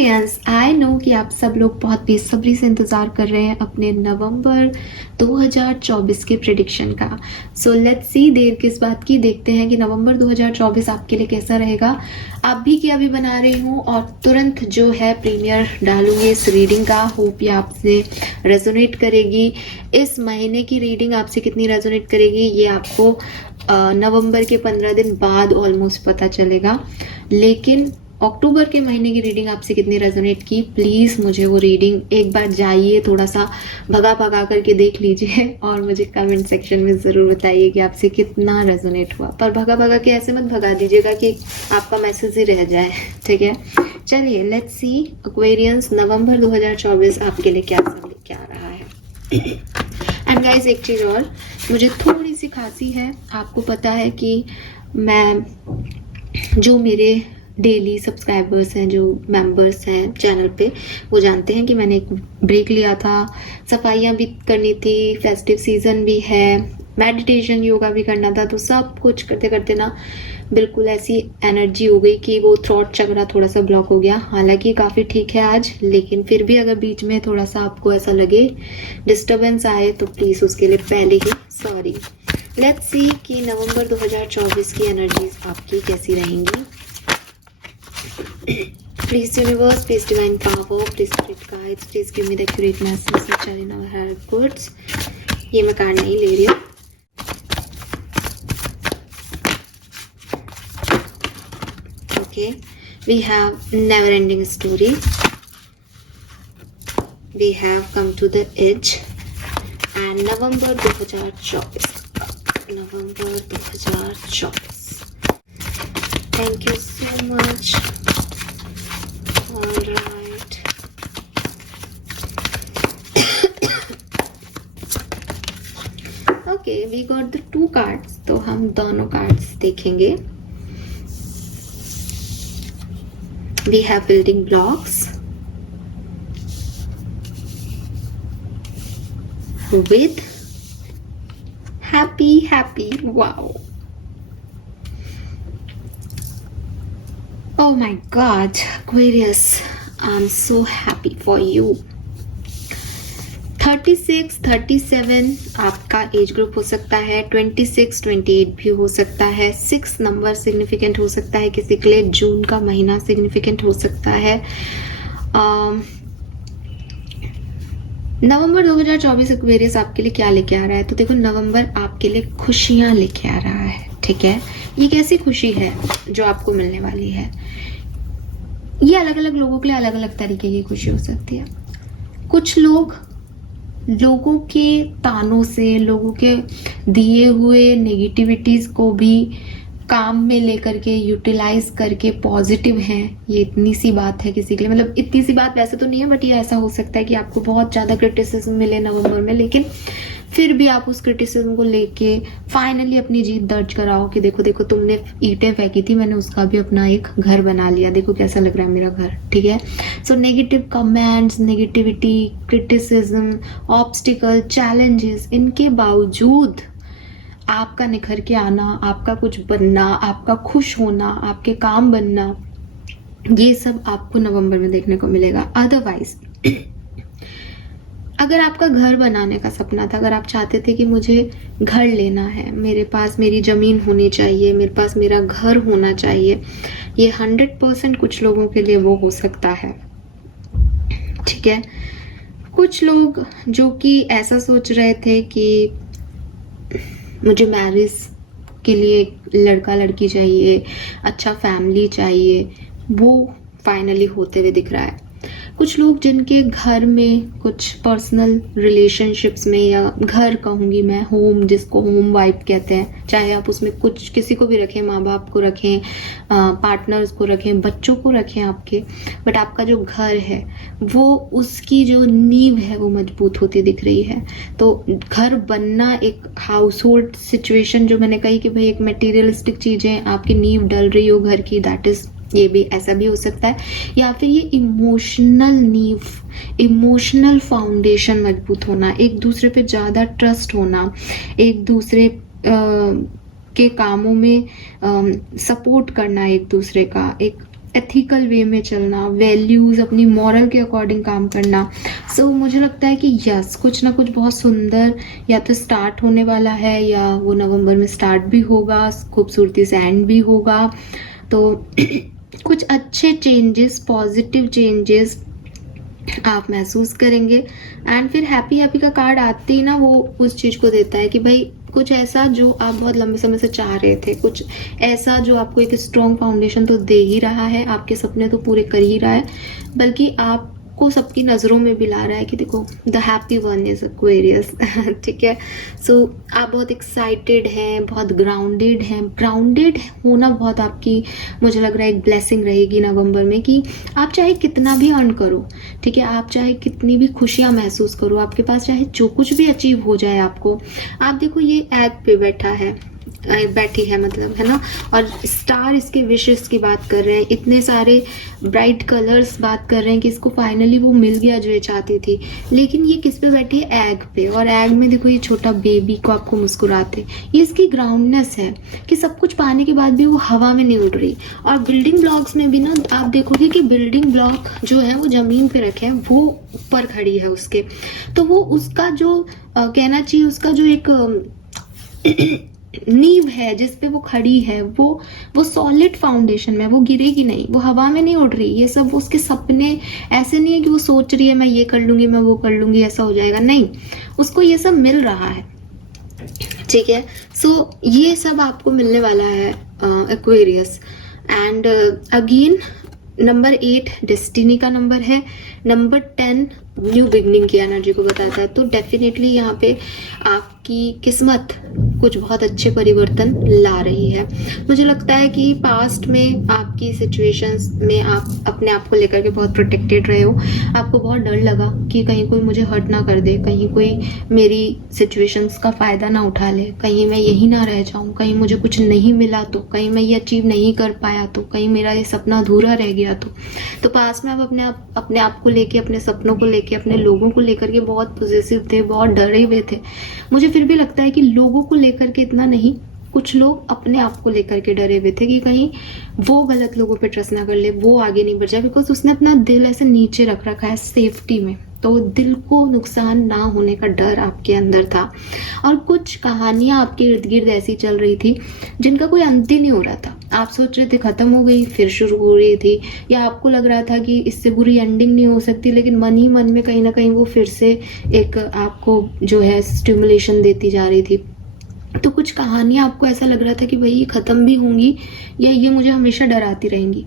Aquarians, I know कि आप सब लोग बहुत बेसब्री से इंतज़ार कर रहे हैं अपने नवंबर 2024 के प्रिडिक्शन का। सो लेट्स सी, देर किस बात की, देखते हैं कि नवंबर 2024 आपके लिए कैसा रहेगा। अभी की अभी बना रही हूँ और तुरंत जो है प्रीमियर डालूंगी इस रीडिंग का। होप ये आपसे रेजोनेट करेगी। इस महीने की रीडिंग आपसे कितनी रेजोनेट करेगी ये आपको नवंबर के 15 दिन बाद ऑलमोस्ट पता चलेगा। लेकिन अक्टूबर के महीने की रीडिंग आपसे कितनी रेजोनेट की, प्लीज़ मुझे वो रीडिंग एक बार जाइए, थोड़ा सा भगा भगा करके देख लीजिए और मुझे कमेंट सेक्शन में ज़रूर बताइए कि आपसे कितना रेजोनेट हुआ। पर भगा भगा के ऐसे मत भगा दीजिएगा कि आपका मैसेज ही रह जाए, ठीक है। चलिए लेट्स सी एक्वेरियंस, नवंबर 2024 आपके लिए क्या सब लेके आ रहा है। एंड गाइस, एक चीज़ और, मुझे थोड़ी सी खांसी है। आपको पता है कि मैं, जो मेरे डेली सब्सक्राइबर्स हैं, जो मेंबर्स हैं चैनल पे, वो जानते हैं कि मैंने एक ब्रेक लिया था। सफाइयाँ भी करनी थी, फेस्टिव सीज़न भी है, मेडिटेशन योगा भी करना था। तो सब कुछ करते करते ना बिल्कुल ऐसी एनर्जी हो गई कि वो थ्रोट चक्रा थोड़ा सा ब्लॉक हो गया। हालांकि काफ़ी ठीक है आज, लेकिन फिर भी अगर बीच में थोड़ा सा आपको ऐसा लगे, डिस्टर्बेंस आए, तो प्लीज़ उसके लिए पहले ही सॉरी। लेट्स सी कि नवंबर 2024 की एनर्जीज आपकी कैसी रहेंगी। Please universe, please divine power, please spirit guides, please give me the accurate message which are in our heart goods। ये मैं कार्ड नहीं ले रही हूँ। Okay, we have never ending story, we have come to the edge, and November 2024, November 2024। Thank you so much। All right। Okay, we got the two cards, तो हम दोनों cards देखेंगे। We have building blocks with happy, wow। Oh my God, Aquarius, I'm so happy for you। 36, 37 आपका age group हो सकता है, 26, 28 भी हो सकता है, 6 नंबर सिग्निफिकेंट हो सकता है किसी के लिए, जून का महीना सिग्निफिकेंट हो सकता है। नवंबर 2024 एक्वेरियस आपके लिए क्या लेके आ रहा है, तो देखो नवंबर आपके लिए खुशियां लेके आ रहा है, ठीक है। ये कैसी खुशी है जो आपको मिलने वाली है, ये अलग अलग लोगों के लिए अलग अलग तरीके की खुशी हो सकती है। कुछ लोगों के तानों से, लोगों के दिए हुए नेगेटिविटीज को भी काम में लेकर के यूटिलाइज करके पॉजिटिव हैं, ये इतनी सी बात है किसी के लिए। मतलब इतनी सी बात वैसे तो नहीं है, बट ये ऐसा हो सकता है कि आपको बहुत ज़्यादा क्रिटिसिज्म मिले नवंबर में, लेकिन फिर भी आप उस क्रिटिसिज्म को लेके फाइनली अपनी जीत दर्ज कराओ कि देखो देखो, तुमने ईंटें फेंकी थी, मैंने उसका भी अपना एक घर बना लिया, देखो कैसा लग रहा है मेरा घर, ठीक है। So negative comments, negativity, criticism, obstacle, challenges, इनके बावजूद आपका निखर के आना, आपका कुछ बनना, आपका खुश होना, आपके काम बनना, ये सब आपको नवंबर में देखने को मिलेगा। अदरवाइज अगर आपका घर बनाने का सपना था, अगर आप चाहते थे कि मुझे घर लेना है, मेरे पास मेरी ज़मीन होनी चाहिए, मेरे पास मेरा घर होना चाहिए, ये 100% कुछ लोगों के लिए वो हो सकता है, ठीक है। कुछ लोग जो कि ऐसा सोच रहे थे कि मुझे मैरिज के लिए लड़का लड़की चाहिए, अच्छा फैमिली चाहिए, वो फाइनली होते हुए दिख रहा है। कुछ लोग जिनके घर में कुछ पर्सनल रिलेशनशिप्स में, या घर कहूँगी मैं, होम, जिसको होम वाइब कहते हैं, चाहे आप उसमें कुछ किसी को भी रखें, माँ बाप को रखें, पार्टनर्स को रखें, बच्चों को रखें आपके, बट आपका जो घर है वो, उसकी जो नींव है वो मजबूत होती दिख रही है। तो घर बनना, एक हाउस होल्ड सिचुएशन जो मैंने कही कि भाई एक मटेरियलिस्टिक चीज़ें आपकी नींव डल रही हो घर की, दैट इज़, ये भी ऐसा भी हो सकता है। या फिर ये इमोशनल नींव, इमोशनल फाउंडेशन मजबूत होना, एक दूसरे पे ज़्यादा ट्रस्ट होना, एक दूसरे के कामों में सपोर्ट करना एक दूसरे का, एक एथिकल वे में चलना, वैल्यूज़ अपनी मॉरल के अकॉर्डिंग काम करना। सो मुझे लगता है कि यस, कुछ ना कुछ बहुत सुंदर या तो स्टार्ट होने वाला है, या वो नवंबर में स्टार्ट भी होगा, खूबसूरती से एंड भी होगा। तो कुछ अच्छे चेंजेस, पॉजिटिव चेंजेस आप महसूस करेंगे। एंड फिर हैप्पी हैप्पी का कार्ड आते ही ना वो उस चीज़ को देता है कि भाई कुछ ऐसा जो आप बहुत लंबे समय से चाह रहे थे, कुछ ऐसा जो आपको एक स्ट्रॉन्ग फाउंडेशन तो दे ही रहा है, आपके सपने तो पूरे कर ही रहा है, बल्कि आपको सबकी नज़रों में भी ला रहा है कि देखो the happy one is Aquarius. ठीक है। सो आप बहुत एक्साइटेड हैं, बहुत ग्राउंडेड हैं। ग्राउंडेड होना बहुत आपकी, मुझे लग रहा है, एक ब्लेसिंग रहेगी नवंबर में, कि आप चाहे कितना भी अर्न करो, ठीक है, आप चाहे कितनी भी खुशियाँ महसूस करो, आपके पास चाहे जो कुछ भी अचीव हो जाए आपको, आप देखो ये एग पे बैठी है, मतलब, है ना। और स्टार इसके विशेस की बात कर रहे हैं, इतने सारे ब्राइट कलर्स बात कर रहे हैं कि इसको फाइनली वो मिल गया जो ये चाहती थी। लेकिन ये किस पे बैठी है? एग पे। और एग में देखो ये छोटा बेबी को आपको मुस्कुराते, ये इसकी ग्राउंडनेस है कि सब कुछ पाने के बाद भी वो हवा में नहीं उड़ रही। और बिल्डिंग ब्लॉक्स में भी ना आप देखोगे कि बिल्डिंग ब्लॉक जो है वो जमीन पे रखे हैं, वो ऊपर खड़ी है उसके, तो वो उसका जो कहना चाहिए, उसका जो एक नींव है जिस पे वो खड़ी है, वो सॉलिड फाउंडेशन में, वो गिरेगी नहीं, वो हवा में नहीं उड़ रही। ये सब उसके सपने ऐसे नहीं है कि वो सोच रही है मैं ये कर लूंगी, मैं वो कर लूंगी, ऐसा हो जाएगा, नहीं, उसको ये सब मिल रहा है। ठीक है। सो ये सब आपको मिलने वाला है Aquarius. And again number 8 destiny का नंबर है, नंबर 10 न्यू बिगनिंग की एनर्जी को बताता है। तो डेफिनेटली यहाँ पे आपकी किस्मत कुछ बहुत अच्छे परिवर्तन ला रही है। मुझे लगता है कि पास्ट में आपकी सिचुएशंस में आप अपने आप को लेकर के बहुत प्रोटेक्टेड रहे हो, आपको बहुत डर लगा कि कहीं कोई मुझे हर्ट ना कर दे, कहीं कोई मेरी सिचुएशंस का फ़ायदा ना उठा ले, कहीं मैं यही ना रह जाऊँ, कहीं मुझे कुछ नहीं मिला तो, कहीं मैं ये अचीव नहीं कर पाया तो, कहीं मेरा ये सपना अधूरा रह गया तो पास्ट में आप अपने आप को लेके, अपने सपनों को लेके, अपने लोगों को लेकर के बहुत पॉजिटिव थे, बहुत डरे हुए थे। मुझे फिर भी लगता है कि लोगों को लेकर के इतना नहीं, कुछ लोग अपने आप को लेकर के डरे हुए थे कि कहीं वो गलत लोगों पे ट्रस्ट ना कर ले, वो आगे नहीं बढ़ जाए, बिकॉज उसने अपना दिल ऐसे नीचे रख रखा है सेफ्टी में, तो दिल को नुकसान ना होने का डर आपके अंदर था। और कुछ कहानियां आपके इर्द गिर्द ऐसी चल रही थी जिनका कोई अंत ही नहीं हो रहा था। आप सोच रहे थे खत्म हो गई, फिर शुरू हो रही थी, या आपको लग रहा था कि इससे बुरी एंडिंग नहीं हो सकती, लेकिन मन ही मन में कहीं ना कहीं वो फिर से एक आपको जो है स्टिमुलेशन देती जा रही थी। तो कुछ कहानियां आपको ऐसा लग रहा था कि भाई ये खत्म भी होंगी या ये मुझे हमेशा डराती रहेंगी।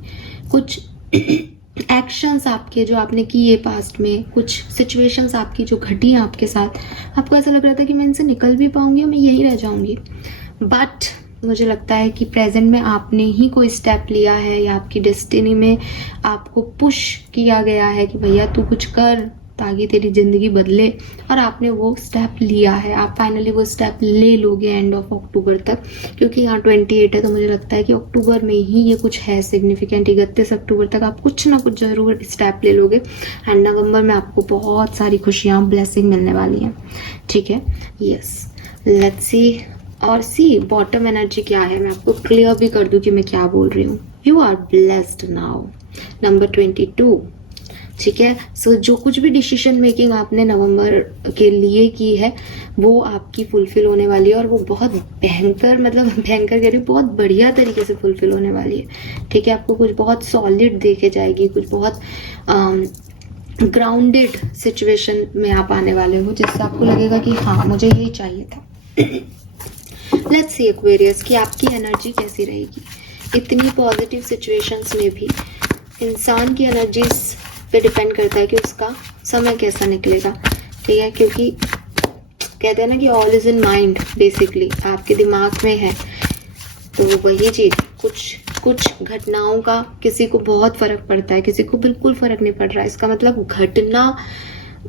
कुछ एक्शंस आपके जो आपने किए पास्ट में, कुछ सिचुएशंस आपकी जो घटी हैं आपके साथ, आपको ऐसा लग रहा था कि मैं इनसे निकल भी पाऊंगी और मैं यहीं रह जाऊंगी। बट मुझे लगता है कि प्रेजेंट में आपने ही कोई स्टेप लिया है, या आपकी डेस्टिनी में आपको पुश किया गया है कि भैया तू कुछ कर ताकि तेरी ज़िंदगी बदले, और आपने वो स्टेप लिया है। आप फाइनली वो स्टेप ले लोगे एंड ऑफ अक्टूबर तक, क्योंकि यहाँ 28 है, तो मुझे लगता है कि अक्टूबर में ही ये कुछ है सिग्निफिकेंट। 31 अक्टूबर तक आप कुछ ना कुछ ज़रूर स्टेप ले लोगे, एंड नवंबर में आपको बहुत सारी खुशियाँ, ब्लेसिंग मिलने वाली हैं। ठीक है, यस, लेट्स सी। और सी बॉटम एनर्जी क्या है, मैं आपको क्लियर भी कर दूं कि मैं क्या बोल रही हूँ। You are blessed now, number 22। ठीक है। सो जो कुछ भी डिसीजन मेकिंग आपने नवंबर के लिए की है वो आपकी फुलफिल होने वाली है, और वो बहुत भयंकर, मतलब भयंकर कह रही हूँ, बहुत बढ़िया तरीके से फुलफिल होने वाली है। ठीक है। आपको कुछ बहुत सॉलिड देखे जाएगी, कुछ बहुत ग्राउंडेड सिचुएशन में आप आने वाले हो, जिससे आपको लगेगा कि हाँ मुझे यही चाहिए था। लेट्स सी एक्वेरियस कि आपकी एनर्जी कैसी रहेगी इतनी पॉजिटिव सिचुएशंस में भी। इंसान की एनर्जीज पे डिपेंड करता है कि उसका समय कैसा निकलेगा। ठीक है, क्योंकि कहते हैं ना कि all is in mind, basically आपके दिमाग में है। तो वही चीज, कुछ घटनाओं का किसी को बहुत फर्क पड़ता है, किसी को बिल्कुल फर्क नहीं पड़ रहा है। इसका मतलब घटना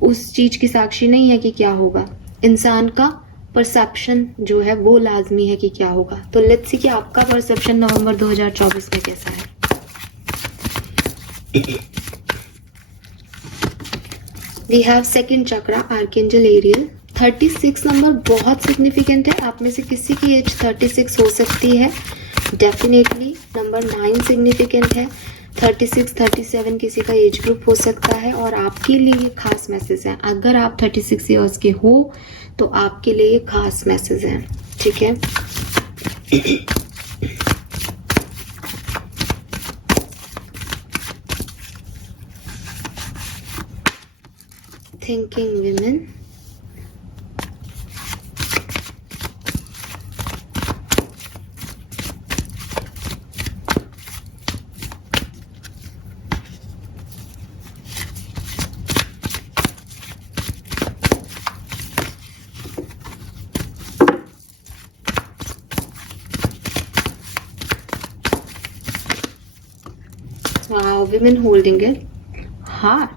उस चीज की साक्षी नहीं है कि क्या होगा, इंसान का परसेप्शन जो है वो लाजमी है कि क्या होगा। तो लेट्स सी कि आपका परसेप्शन नवंबर 2024 में कैसा है। We have second chakra, archangel Ariel. 36 number बहुत सिग्निफिकेंट है। आप में से किसी की एज 36 हो सकती है डेफिनेटली। नंबर 9 सिग्निफिकेंट है, 36 37 किसी का एज ग्रुप हो सकता है और आपके लिए ये खास मैसेज है। अगर आप 36 ईयर्स के हो तो आपके लिए ये खास मैसेज है, ठीक है। Thinking women, wow, women holding a heart.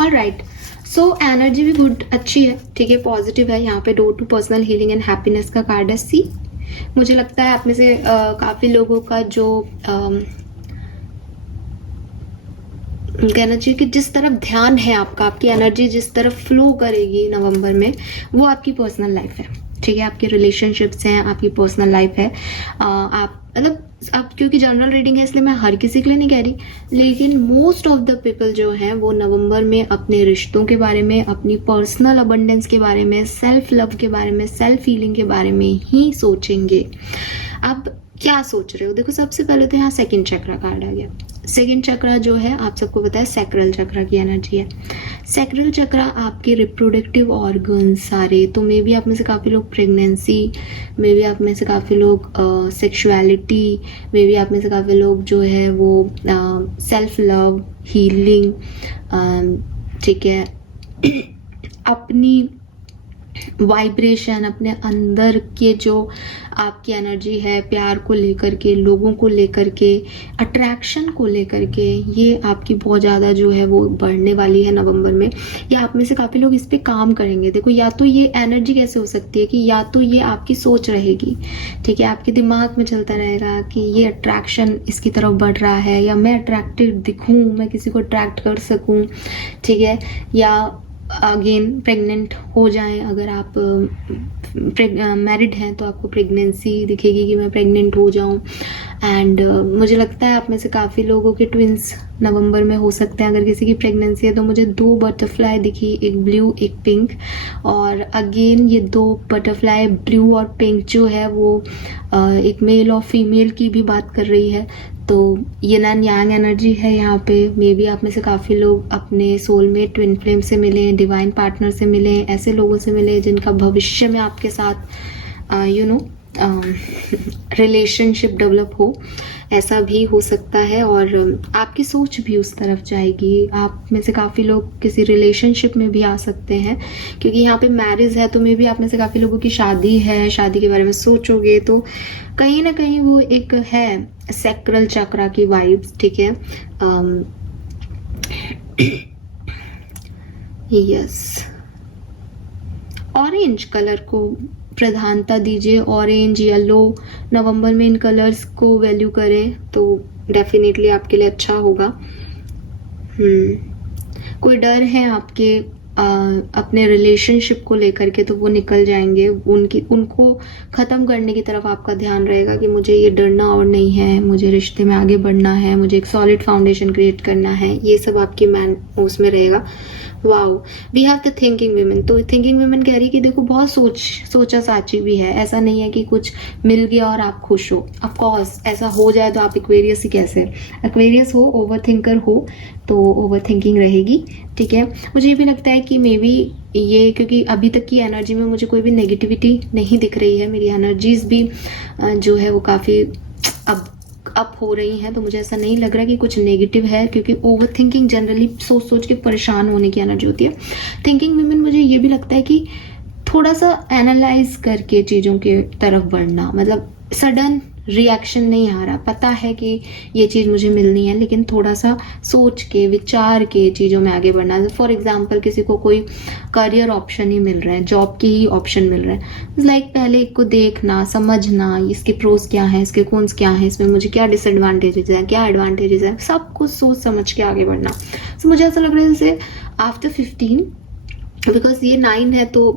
Alright, so energy भी गुड अच्छी है, ठीक है, पॉजिटिव है। यहाँ पे door to personal healing and happiness का कार्ड है सी। मुझे लगता है आप में से काफ़ी लोगों का जो कहना चाहिए कि जिस तरफ ध्यान है आपका, आपकी एनर्जी जिस तरफ फ्लो करेगी नवंबर में, वो आपकी पर्सनल लाइफ है, ठीक है। आपके रिलेशनशिप्स हैं, आपकी पर्सनल लाइफ है। आप मतलब अब क्योंकि जनरल रीडिंग है इसलिए मैं हर किसी के लिए नहीं कह रही, लेकिन मोस्ट ऑफ द पीपल जो हैं वो नवंबर में अपने रिश्तों के बारे में, अपनी पर्सनल अबंडेंस के बारे में, सेल्फ लव के बारे में, सेल्फ हीलिंग के बारे में ही सोचेंगे। अब क्या सोच रहे हो? देखो, सबसे पहले तो यहाँ सेकंड चक्रा कार्ड आ गया। सेकंड चक्रा जो है आप सबको पता है सैक्रल चक्रा की एनर्जी है। सैक्रल चक्रा आपके रिप्रोडक्टिव ऑर्गन सारे, तो मे बी आप में से काफ़ी लोग प्रेगनेंसी, मे बी आप में से काफ़ी लोग सेक्सुअलिटी, मे बी आप में से काफ़ी लोग जो है वो सेल्फ लव, हीलिंग, ठीक है, अपनी वाइब्रेशन, अपने अंदर के जो आपकी एनर्जी है, प्यार को लेकर के, लोगों को लेकर के, अट्रैक्शन को लेकर के, ये आपकी बहुत ज़्यादा जो है वो बढ़ने वाली है नवंबर में। या आप में से काफ़ी लोग इस पे काम करेंगे। देखो, या तो ये एनर्जी कैसे हो सकती है कि या तो ये आपकी सोच रहेगी, ठीक है, आपके दिमाग में चलता रहेगा कि ये अट्रैक्शन इसकी तरफ बढ़ रहा है, या मैं अट्रैक्टिव दिखूँ, मैं किसी को अट्रैक्ट कर सकूँ, ठीक है। या अगेन प्रेग्नेंट हो जाएं, अगर आप मैरिड हैं तो आपको प्रेगनेंसी दिखेगी कि मैं प्रेग्नेंट हो जाऊं। एंड मुझे लगता है आप में से काफ़ी लोगों के ट्विंस नवंबर में हो सकते हैं। अगर किसी की प्रेगनेंसी है तो मुझे 2 बटरफ्लाई दिखी, एक ब्लू एक पिंक। और अगेन ये 2 बटरफ्लाई ब्लू और पिंक जो है वो एक मेल और फीमेल की भी बात कर रही है। तो ये नन यांग एनर्जी है यहाँ पे। मे बी आप में से काफ़ी लोग अपने सोलमेट, ट्विन फ्लेम से मिले, डिवाइन पार्टनर से मिले, ऐसे लोगों से मिले जिनका भविष्य में आपके साथ रिलेशनशिप डेवलप हो, ऐसा भी हो सकता है। और आपकी सोच भी उस तरफ जाएगी। आप में से काफ़ी लोग किसी रिलेशनशिप में भी आ सकते हैं, क्योंकि यहाँ पे मैरिज है तो मे बी आप में से काफ़ी लोगों की शादी है, शादी के बारे में सोचोगे तो कहीं ना कहीं वो एक है सैक्रल चक्रा की वाइब्स, ठीक है। यस, ऑरेंज कलर को प्रधानता दीजिए। ऑरेंज, येलो, नवंबर में इन कलर्स को वैल्यू करें तो डेफिनेटली आपके लिए अच्छा होगा। कोई डर है आपके अपने रिलेशनशिप को लेकर के तो वो निकल जाएंगे। उनको ख़त्म करने की तरफ आपका ध्यान रहेगा कि मुझे ये डरना और नहीं है, मुझे रिश्ते में आगे बढ़ना है, मुझे एक सॉलिड फाउंडेशन क्रिएट करना है, ये सब आपकी उसमें रहेगा। Wow, we have the thinking women. तो थिंकिंग वुमेन कह रही है कि देखो बहुत सोचा साची भी है। ऐसा नहीं है कि कुछ मिल गया और आप खुश हो। ऑफ कोर्स ऐसा हो जाए तो आप एक्वेरियस ही कैसे, एक्वेरियस हो, ओवर थिंकर हो तो ओवर थिंकिंग रहेगी, ठीक है। मुझे ये भी लगता है कि मे बी ये, क्योंकि अभी तक की एनर्जी में मुझे कोई भी नेगेटिविटी नहीं दिख रही है। मेरी एनर्जीज भी जो है वो काफ़ी अप हो रही हैं, तो मुझे ऐसा नहीं लग रहा कि कुछ नेगेटिव है, क्योंकि ओवर थिंकिंग जनरली सोच सोच के परेशान होने की एनर्जी होती है। थिंकिंग वुमेन मुझे ये भी लगता है कि थोड़ा सा एनालाइज करके चीज़ों के तरफ बढ़ना, मतलब सडन रिएक्शन नहीं आ रहा, पता है कि ये चीज़ मुझे मिलनी है, लेकिन थोड़ा सा सोच के विचार के चीज़ों में आगे बढ़ना। फॉर एग्जांपल किसी को कोई करियर ऑप्शन ही मिल रहा है, जॉब की ही ऑप्शन मिल रहा है, लाइक पहले इसको देखना, समझना, इसके प्रोज क्या है, इसके कॉन्स क्या है, इसमें मुझे क्या डिसएडवांटेजेस है, क्या एडवांटेजेस है, सब कुछ सोच समझ के आगे बढ़ना। तो मुझे ऐसा लग रहा है जैसे आफ्टर 15, बिकॉज ये 9 है तो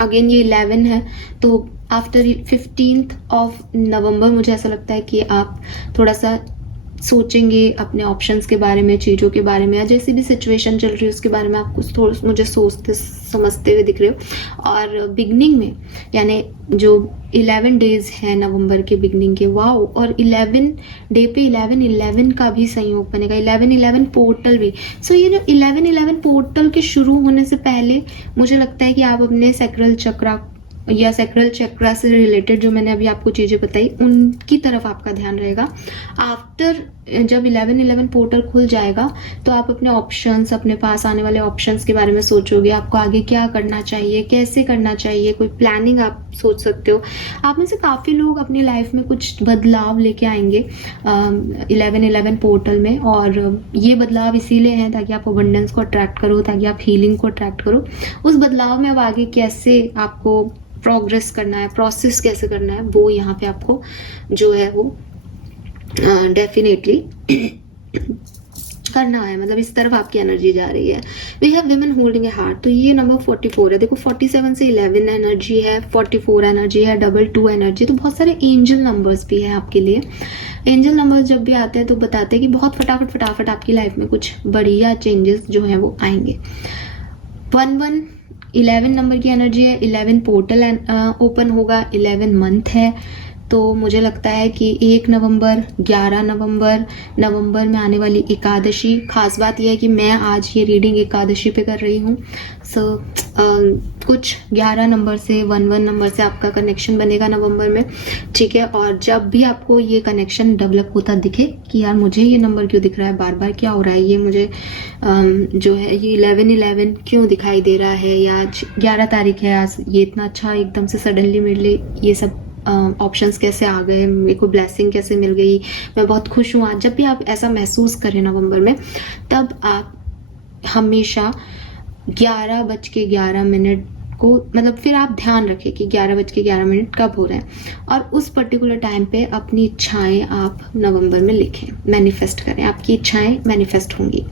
अगेन ये 11 है, तो आफ्टर 15th ऑफ नवंबर मुझे ऐसा लगता है कि आप थोड़ा सा सोचेंगे अपने ऑप्शंस के बारे में, चीज़ों के बारे में, या जैसी भी सिचुएशन चल रही है उसके बारे में आप कुछ थोड़ा मुझे सोचते समझते हुए दिख रहे हो। और बिगनिंग में यानी जो 11 डेज है नवंबर के बिगनिंग के, वाओ, और 11 डे पे 11 का भी संयोग बनेगा, 11 पोर्टल भी। सो ये जो 11 पोर्टल के शुरू होने से पहले मुझे लगता है कि आप अपने सैक्रल चक्रा या सैक्रल चक्रा से रिलेटेड जो मैंने अभी आपको चीज़ें बताई उनकी तरफ आपका ध्यान रहेगा। आफ्टर जब 11 पोर्टल खुल जाएगा तो आप अपने ऑप्शंस, अपने पास आने वाले ऑप्शंस के बारे में सोचोगे, आपको आगे क्या करना चाहिए, कैसे करना चाहिए, कोई प्लानिंग आप सोच सकते हो। आप में से काफ़ी लोग अपनी लाइफ में कुछ बदलाव लेके आएंगे 11 पोर्टल में, और ये बदलाव इसीलिए हैं ताकि आप अबंडेंस को अट्रैक्ट करो, ताकि आप हीलिंग को अट्रैक्ट करो। उस बदलाव में अब आगे कैसे आपको प्रोग्रेस करना है, प्रोसेस कैसे करना है, वो यहाँ पे आपको जो है वो डेफिनेटली करना है। मतलब इस तरफ आपकी एनर्जी जा रही है। We have women holding a heart, तो ये नंबर 44 है। देखो 47 से 11 एनर्जी है, 44 एनर्जी है, 22 एनर्जी, तो बहुत सारे एंजल नंबर्स भी है आपके लिए। एंजल नंबर्स जब भी आते हैं तो बताते हैं कि बहुत फटाफट आपकी लाइफ में कुछ बढ़िया चेंजेस जो है वो आएंगे। 11 नंबर की एनर्जी है, 11 पोर्टल ओपन होगा, 11 मंथ है। तो मुझे लगता है कि 1 नवंबर, 11 नवंबर में आने वाली एकादशी, खास बात यह है कि मैं आज ये रीडिंग एकादशी पे कर रही हूँ। सो कुछ 11 नंबर से 11 नंबर से आपका कनेक्शन बनेगा नवंबर में, ठीक है। और जब भी आपको ये कनेक्शन डेवलप होता दिखे कि यार मुझे ये नंबर क्यों दिख रहा है बार बार, क्या हो रहा है, ये मुझे जो है ये 11 क्यों दिखाई दे रहा है, या आज 11 तारीख है, आज ये इतना अच्छा एकदम से सडनली मेरे लिए ये सब ऑप्शंस कैसे आ गए, मेरे को ब्लेसिंग कैसे मिल गई, मैं बहुत खुश हूँ आज। जब भी आप ऐसा महसूस करें नवंबर में, तब आप हमेशा 11:11 को, मतलब फिर आप ध्यान रखें कि 11:11 कब हो रहे हैं, और उस पर्टिकुलर टाइम पे अपनी इच्छाएं आप नवंबर में लिखें, मैनिफेस्ट करें, आपकी इच्छाएं मैनिफेस्ट होंगी,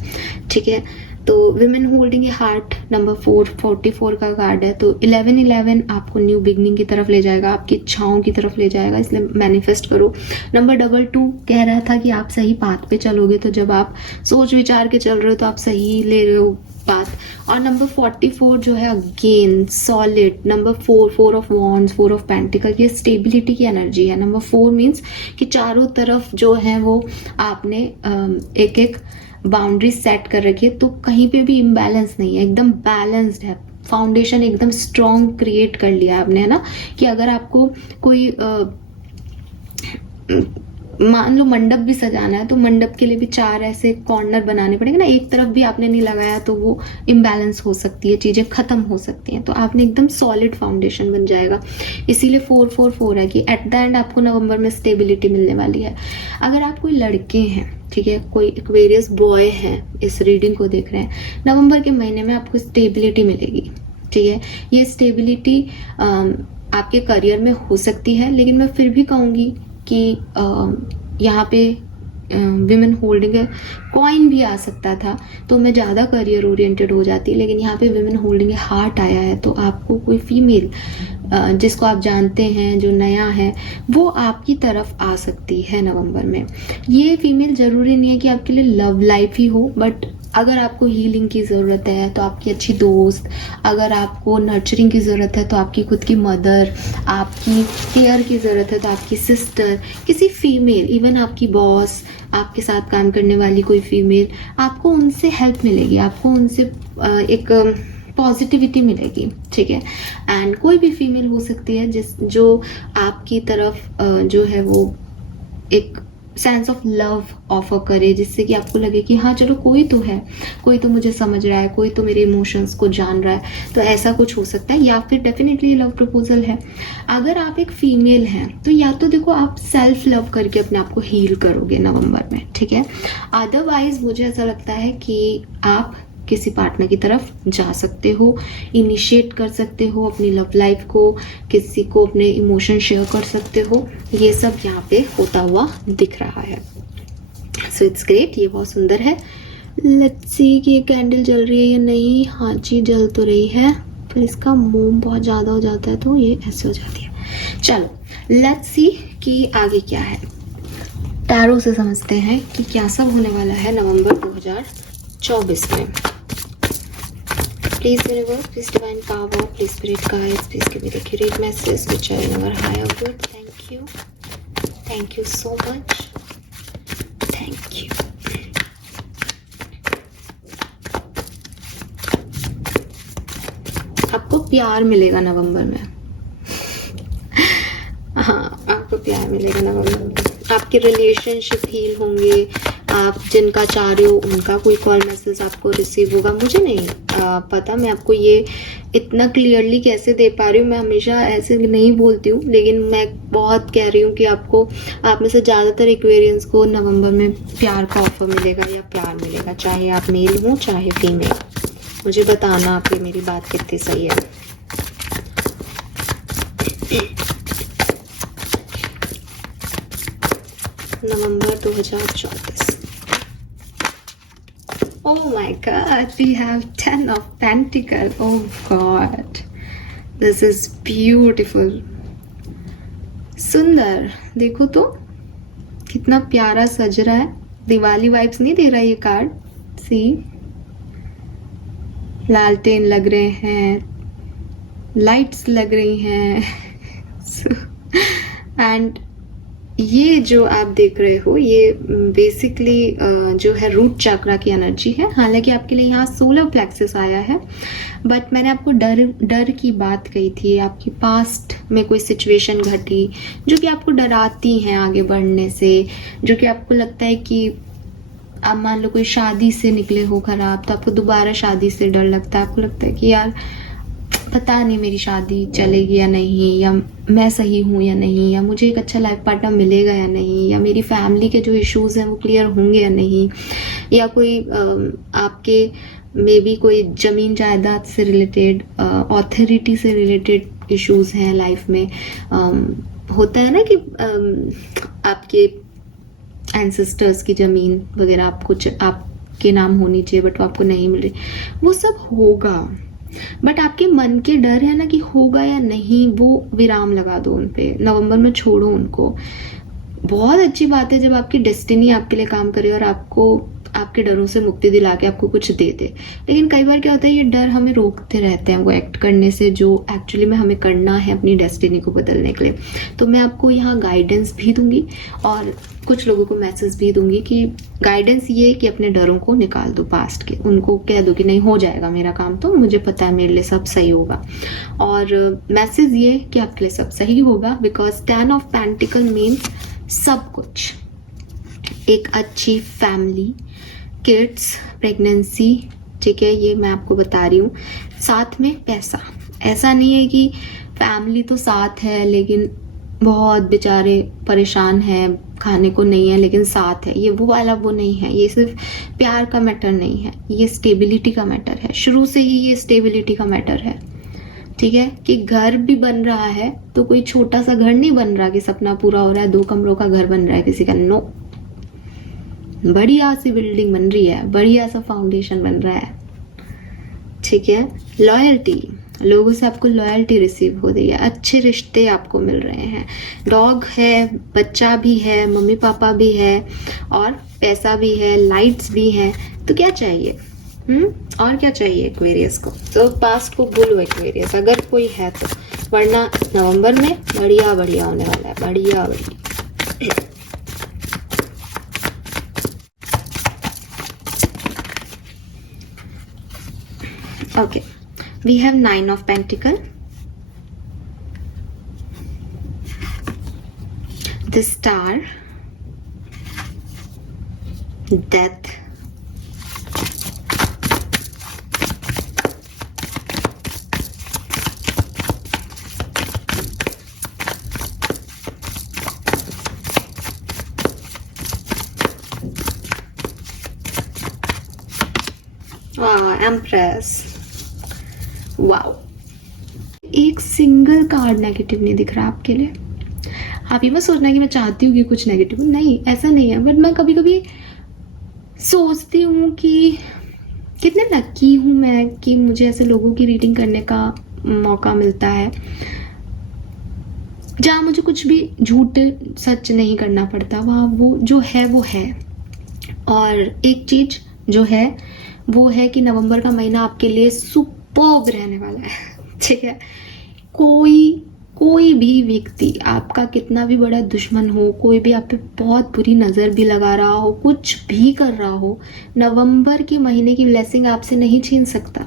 ठीक है। तो women holding a heart number 44 का कार्ड है। तो 11 आपको न्यू बिगनिंग की तरफ ले जाएगा, आपकी इच्छाओं की तरफ ले जाएगा, इसलिए मैनिफेस्ट करो। नंबर 22 कह रहा था कि आप सही पाथ पे चलोगे, तो जब आप सोच विचार के चल रहे हो तो आप सही ले रहे हो पाथ। और नंबर 44 जो है again solid, number 4 of wands, 4 of pentacle, ये स्टेबिलिटी की एनर्जी है। नंबर 4 मीन्स कि चारों तरफ जो है वो आपने एक एक बाउंड्री सेट कर रखी है, तो कहीं पे भी इम्बैलेंस नहीं है, एकदम बैलेंस्ड है। फाउंडेशन एकदम स्ट्रॉन्ग क्रिएट कर लिया आपने, है ना। कि अगर आपको कोई मान लो मंडप भी सजाना है, तो मंडप के लिए भी 4 ऐसे कॉर्नर बनाने पड़ेंगे ना, एक तरफ भी आपने नहीं लगाया तो वो इम्बैलेंस हो सकती है, चीजें खत्म हो सकती हैं। तो आपने एकदम सॉलिड फाउंडेशन बन जाएगा, इसीलिए 4 है कि एट द एंड आपको नवंबर में स्टेबिलिटी मिलने वाली है। अगर आप कोई लड़के हैं, ठीक है, कोई एक्वेरियस बॉय है, इस रीडिंग को देख रहे हैं, नवंबर के महीने में आपको स्टेबिलिटी मिलेगी, ठीक है। ये स्टेबिलिटी आपके करियर में हो सकती है, लेकिन मैं फिर भी कहूँगी कि यहाँ पे विमेन होल्डिंग कॉइन भी आ सकता था तो मैं ज़्यादा करियर ओरिएंटेड हो जाती, लेकिन यहाँ पे विमेन होल्डिंग हार्ट आया है, तो आपको कोई फीमेल जिसको आप जानते हैं जो नया है वो आपकी तरफ आ सकती है नवंबर में। ये फीमेल ज़रूरी नहीं है कि आपके लिए लव लाइफ ही हो, बट अगर आपको हीलिंग की ज़रूरत है तो आपकी अच्छी दोस्त, अगर आपको नर्चरिंग की ज़रूरत है तो आपकी खुद की मदर, आपकी केयर की ज़रूरत है तो आपकी सिस्टर, किसी फीमेल, इवन आपकी बॉस, आपके साथ काम करने वाली कोई फीमेल, आपको उनसे हेल्प मिलेगी, आपको उनसे एक पॉजिटिविटी मिलेगी, ठीक है। एंड कोई भी फीमेल हो सकती है जो आपकी तरफ जो है वो एक सेंस ऑफ लव ऑफर करे, जिससे कि आपको लगे कि हाँ चलो कोई तो है, कोई तो मुझे समझ रहा है, कोई तो मेरे इमोशंस को जान रहा है। तो ऐसा कुछ हो सकता है, या फिर डेफिनेटली लव प्रपोजल है। अगर आप एक फीमेल हैं तो या तो देखो आप सेल्फ लव करके अपने आप को हील करोगे नवंबर में, ठीक है। अदरवाइज मुझे ऐसा लगता है कि आप किसी पार्टनर की तरफ जा सकते हो, इनिशिएट कर सकते हो अपनी लव लाइफ को, किसी को अपने इमोशन शेयर कर सकते हो। ये सब यहाँ पे होता हुआ दिख रहा है। सो इट्स ग्रेट, ये बहुत सुंदर है। लेट्स सी कि ये कैंडल जल रही है या नहीं। हाँ जी, जल तो रही है, पर इसका मोम बहुत ज़्यादा हो जाता है तो ये ऐसे हो जाती है। चलो लेट्स सी कि आगे क्या है। टैरो से समझते हैं कि क्या सब होने वाला है नवंबर 2024 में। Please universe, please divine power, please spirit guides, please give me the accurate message which are in our higher good. Thank you. Thank you so much. Thank you. आपको प्यार मिलेगा नवंबर में। हाँ, आपको प्यार मिलेगा नवंबर में। आपके रिलेशनशिप हील होंगे। आप जिनका चाह रहे हो उनका कोई कॉल मैसेज आपको रिसीव होगा। मुझे नहीं पता मैं आपको ये इतना क्लियरली कैसे दे पा रही हूँ। मैं हमेशा ऐसे नहीं बोलती हूँ, लेकिन मैं बहुत कह रही हूँ कि आपको, आप में से ज़्यादातर एक्वेरियंस को नवंबर में प्यार का ऑफर मिलेगा या प्यार मिलेगा, चाहे आप मेल हो चाहे फीमेल। मुझे बताना आपकी मेरी बात कितनी सही है। नवंबर 2024। Oh my God, we have 10 of Pentacles. Oh God, this is beautiful. सुंदर, देखो तो कितना प्यारा सज रहा है। दिवाली वाइब्स नहीं दे रहा ये कार्ड? सी, लालटेन लग रहे हैं, लाइट्स लग रही हैं। एंड ये जो आप देख रहे हो ये बेसिकली जो है रूट चक्रा की एनर्जी है। हालांकि आपके लिए यहाँ सोलर प्लेक्सस आया है, बट मैंने आपको डर की बात कही थी। आपकी पास्ट में कोई सिचुएशन घटी जो कि आपको डराती हैं आगे बढ़ने से, जो कि आपको लगता है कि आप मान लो कोई शादी से निकले हो खराब, तो आपको दोबारा शादी से डर लगता है। आपको लगता है कि यार पता नहीं मेरी शादी चलेगी या नहीं, या मैं सही हूँ या नहीं, या मुझे एक अच्छा लाइफ पार्टनर मिलेगा या नहीं, या मेरी फैमिली के जो इश्यूज हैं वो क्लियर होंगे या नहीं, या कोई आपके मे बी कोई ज़मीन जायदाद से रिलेटेड, ऑथोरिटी से रिलेटेड इश्यूज हैं लाइफ में। होता है ना कि आपके एंसेस्टर्स की ज़मीन वगैरह आपके नाम होनी चाहिए बट वो आपको नहीं मिल रही। वो सब होगा, बट आपके मन के डर है ना कि होगा या नहीं, वो विराम लगा दो उन पे। नवंबर में छोड़ो उनको। बहुत अच्छी बात है जब आपकी डेस्टिनी आपके लिए काम करे और आपको आपके डरों से मुक्ति दिला के आपको कुछ दे दे। लेकिन कई बार क्या होता है, ये डर हमें रोकते रहते हैं वो एक्ट करने से जो एक्चुअली में हमें करना है अपनी डेस्टिनी को बदलने के लिए। तो मैं आपको यहाँ गाइडेंस भी दूंगी और कुछ लोगों को मैसेज भी दूंगी कि गाइडेंस ये कि अपने डरों को निकाल दो पास्ट के, उनको कह दो कि नहीं हो जाएगा मेरा काम, तो मुझे पता है मेरे लिए सब सही होगा। और मैसेज ये कि आपके लिए सब सही होगा, बिकॉज 10 ऑफ पेंटिकल मीन्स सब कुछ, एक अच्छी फैमिली, किड्स, प्रेगनेंसी, ठीक है, ये मैं आपको बता रही हूँ। साथ में पैसा, ऐसा नहीं है कि फैमिली तो साथ है लेकिन बहुत बेचारे परेशान हैं, खाने को नहीं है लेकिन साथ है, ये वो वाला वो नहीं है। ये सिर्फ प्यार का मैटर नहीं है, ये स्टेबिलिटी का मैटर है। शुरू से ही ये स्टेबिलिटी का मैटर है, ठीक है। कि घर भी बन रहा है तो कोई छोटा सा घर नहीं बन रहा कि सपना पूरा हो रहा है 2 कमरों का घर बन रहा है किसी का, नो, बढ़िया सी बिल्डिंग बन रही है, बढ़िया सा फाउंडेशन बन रहा है, ठीक है। लॉयल्टी, लोगों से आपको लॉयल्टी रिसीव हो रही है, अच्छे रिश्ते आपको मिल रहे हैं, डॉग है, बच्चा भी है, मम्मी पापा भी है, और पैसा भी है, लाइट्स भी है। तो क्या चाहिए? और क्या चाहिए एक्वेरियस को? तो पास्ट को भूलो एक्वेरियस, अगर कोई है तो, वरना नवंबर में बढ़िया बढ़िया होने वाला है, बढ़िया बढ़िया। Okay, we have 9 of Pentacles, the Star, death, empress. Wow, एक सिंगल कार्ड नेगेटिव नहीं दिख रहा आपके लिए। आप ये मत सोचना कि मैं चाहती हूँ कि कुछ नेगेटिव, नहीं ऐसा नहीं है। बट मैं कभी कभी सोचती हूँ कि कितने लकी हूँ मैं कि मुझे ऐसे लोगों की रीडिंग करने का मौका मिलता है जहाँ मुझे कुछ भी झूठ सच नहीं करना पड़ता। वहाँ वो जो है वो है। और एक चीज जो है वो है कि नवंबर का महीना आपके लिए सुपर्ब रहने वाला है, ठीक है। कोई भी व्यक्ति आपका कितना भी बड़ा दुश्मन हो, कोई भी आप पे बहुत बुरी नज़र भी लगा रहा हो, कुछ भी कर रहा हो, नवंबर के महीने की ब्लेसिंग आपसे नहीं छीन सकता।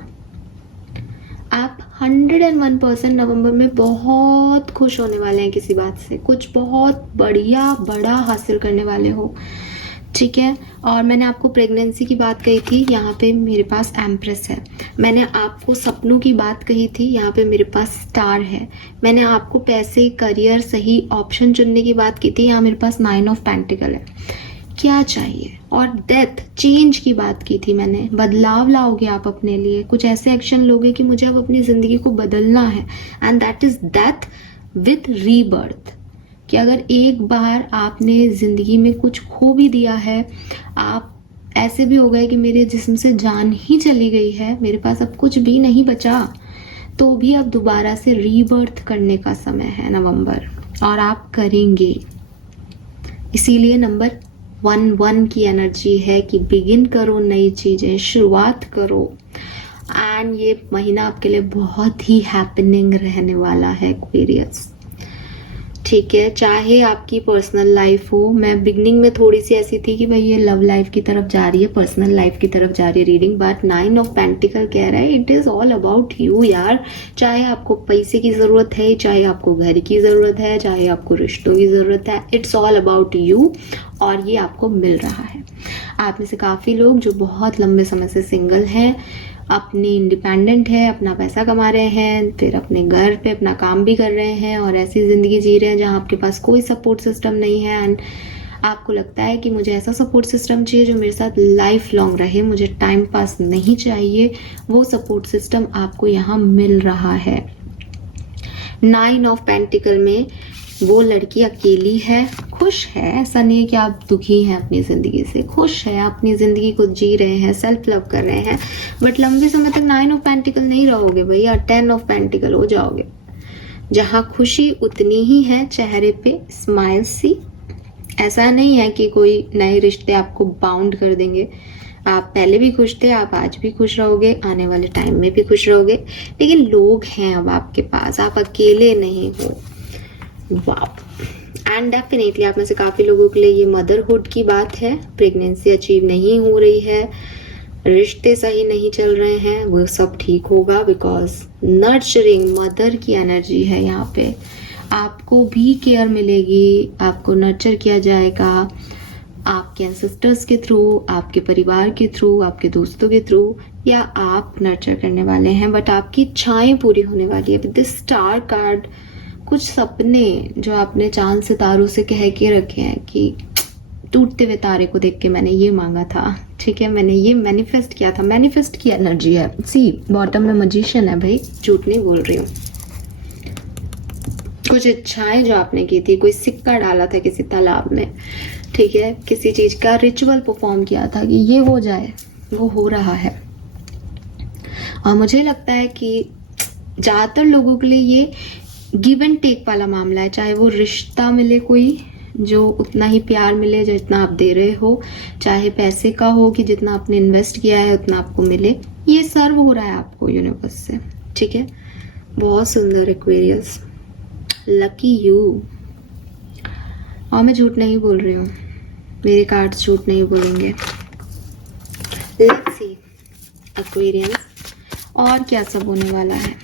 आप 101% नवंबर में बहुत खुश होने वाले हैं किसी बात से, कुछ बहुत बढ़िया बड़ा हासिल करने वाले हो, ठीक है। और मैंने आपको प्रेगनेंसी की बात कही थी, यहाँ पे मेरे पास एम्प्रेस है। मैंने आपको सपनों की बात कही थी, यहाँ पे मेरे पास स्टार है। मैंने आपको पैसे, करियर, सही ऑप्शन चुनने की बात की थी, यहाँ मेरे पास 9 ऑफ पेंटिकल है। क्या चाहिए? और डेथ, चेंज की बात की थी मैंने। बदलाव लाओगे आप अपने लिए, कुछ ऐसे एक्शन लोगे कि मुझे अब अपनी जिंदगी को बदलना है, and that is death with rebirth. कि अगर एक बार आपने जिंदगी में कुछ खो भी दिया है, आप ऐसे भी हो गए कि मेरे जिस्म से जान ही चली गई है, मेरे पास अब कुछ भी नहीं बचा, तो भी अब दोबारा से रीबर्थ करने का समय है नवंबर, और आप करेंगे। इसीलिए नंबर 11 की एनर्जी है कि बिगिन करो नई चीजें, शुरुआत करो। एंड ये महीना आपके लिए बहुत ही हैपनिंग रहने वाला है एक्वेरियस, ठीक है। चाहे आपकी पर्सनल लाइफ हो, मैं बिगनिंग में थोड़ी सी ऐसी थी कि भाई ये लव लाइफ की तरफ जा रही है, पर्सनल लाइफ की तरफ जा रही है रीडिंग, बट 9 ऑफ पेंटिकल कह रहा है it is all about you यार। चाहे आपको पैसे की जरूरत है, चाहे आपको घर की जरूरत है, चाहे आपको रिश्तों की जरूरत है, इट्स ऑल अबाउट यू, और ये आपको मिल रहा है। आप में से काफी लोग जो बहुत लंबे समय से सिंगल हैं, अपनी इंडिपेंडेंट है, अपना पैसा कमा रहे हैं, फिर अपने घर पे अपना काम भी कर रहे हैं, और ऐसी जिंदगी जी रहे हैं जहाँ आपके पास कोई सपोर्ट सिस्टम नहीं है, एंड आपको लगता है कि मुझे ऐसा सपोर्ट सिस्टम चाहिए जो मेरे साथ लाइफ लॉन्ग रहे, मुझे टाइम पास नहीं चाहिए। वो सपोर्ट सिस्टम आपको यहाँ मिल रहा है। 9 ऑफ पेंटिकल में वो लड़की अकेली है, खुश है, ऐसा नहीं है कि आप दुखी हैं अपनी जिंदगी से, खुश है, अपनी जिंदगी को जी रहे हैं, सेल्फ लव कर रहे हैं, बट लंबे समय तक 9 ऑफ पेंटिकल नहीं रहोगे भैया, 10 ऑफ पेंटिकल हो जाओगे, जहां खुशी उतनी ही है, चेहरे पे स्माइल सी। ऐसा नहीं है कि कोई नए रिश्ते आपको बाउंड कर देंगे, आप पहले भी खुश थे, आप आज भी खुश रहोगे, आने वाले टाइम में भी खुश रहोगे, लेकिन लोग हैं अब आपके पास, आप अकेले नहीं हो। वाओ, एंड डेफिनेटली आप में से काफी लोगों के लिए ये मदरहुड की बात है। प्रेगनेंसी अचीव नहीं हो रही है, रिश्ते सही नहीं चल रहे हैं, वो सब ठीक होगा, बिकॉज नर्चरिंग मदर की एनर्जी है यहाँ पे। आपको भी केयर मिलेगी, आपको नर्चर किया जाएगा, आपके एंसेस्टर्स के थ्रू, आपके परिवार के थ्रू, आपके दोस्तों के थ्रू, या आप नर्चर करने वाले हैं, बट आपकी इच्छाएं पूरी होने वाली है। दिस स्टार कार्ड, कुछ सपने जो आपने चांद सितारों से कह के रखे हैं कि टूटते हुए तारे को देख के मैंने ये मांगा था, ठीक है, मैंने ये मैनिफेस्ट किया था, मैनिफेस्ट की एनर्जी है। सी बॉटम में मैजिशियन है भाई, झूठ नहीं बोल रही हूँ। कुछ इच्छाएं जो आपने की थी, कोई सिक्का डाला था किसी तालाब में, ठीक है, किसी चीज का रिचुअल परफॉर्म किया था कि ये हो जाए, वो हो रहा है। और मुझे लगता है कि ज्यादातर लोगों के लिए ये गिव एंड टेक वाला मामला है, चाहे वो रिश्ता मिले कोई जो उतना ही प्यार मिले जो इतना आप दे रहे हो, चाहे पैसे का हो कि जितना आपने इन्वेस्ट किया है उतना आपको मिले, ये सर्व हो रहा है आपको यूनिवर्स से, ठीक है। बहुत सुंदर एक्वेरियस, लकी यू। और मैं झूठ नहीं बोल रही हूँ, मेरे कार्ड्स झूठ नहीं बोलेंगे। लेट्स सी एक्वेरियस और क्या सब होने वाला है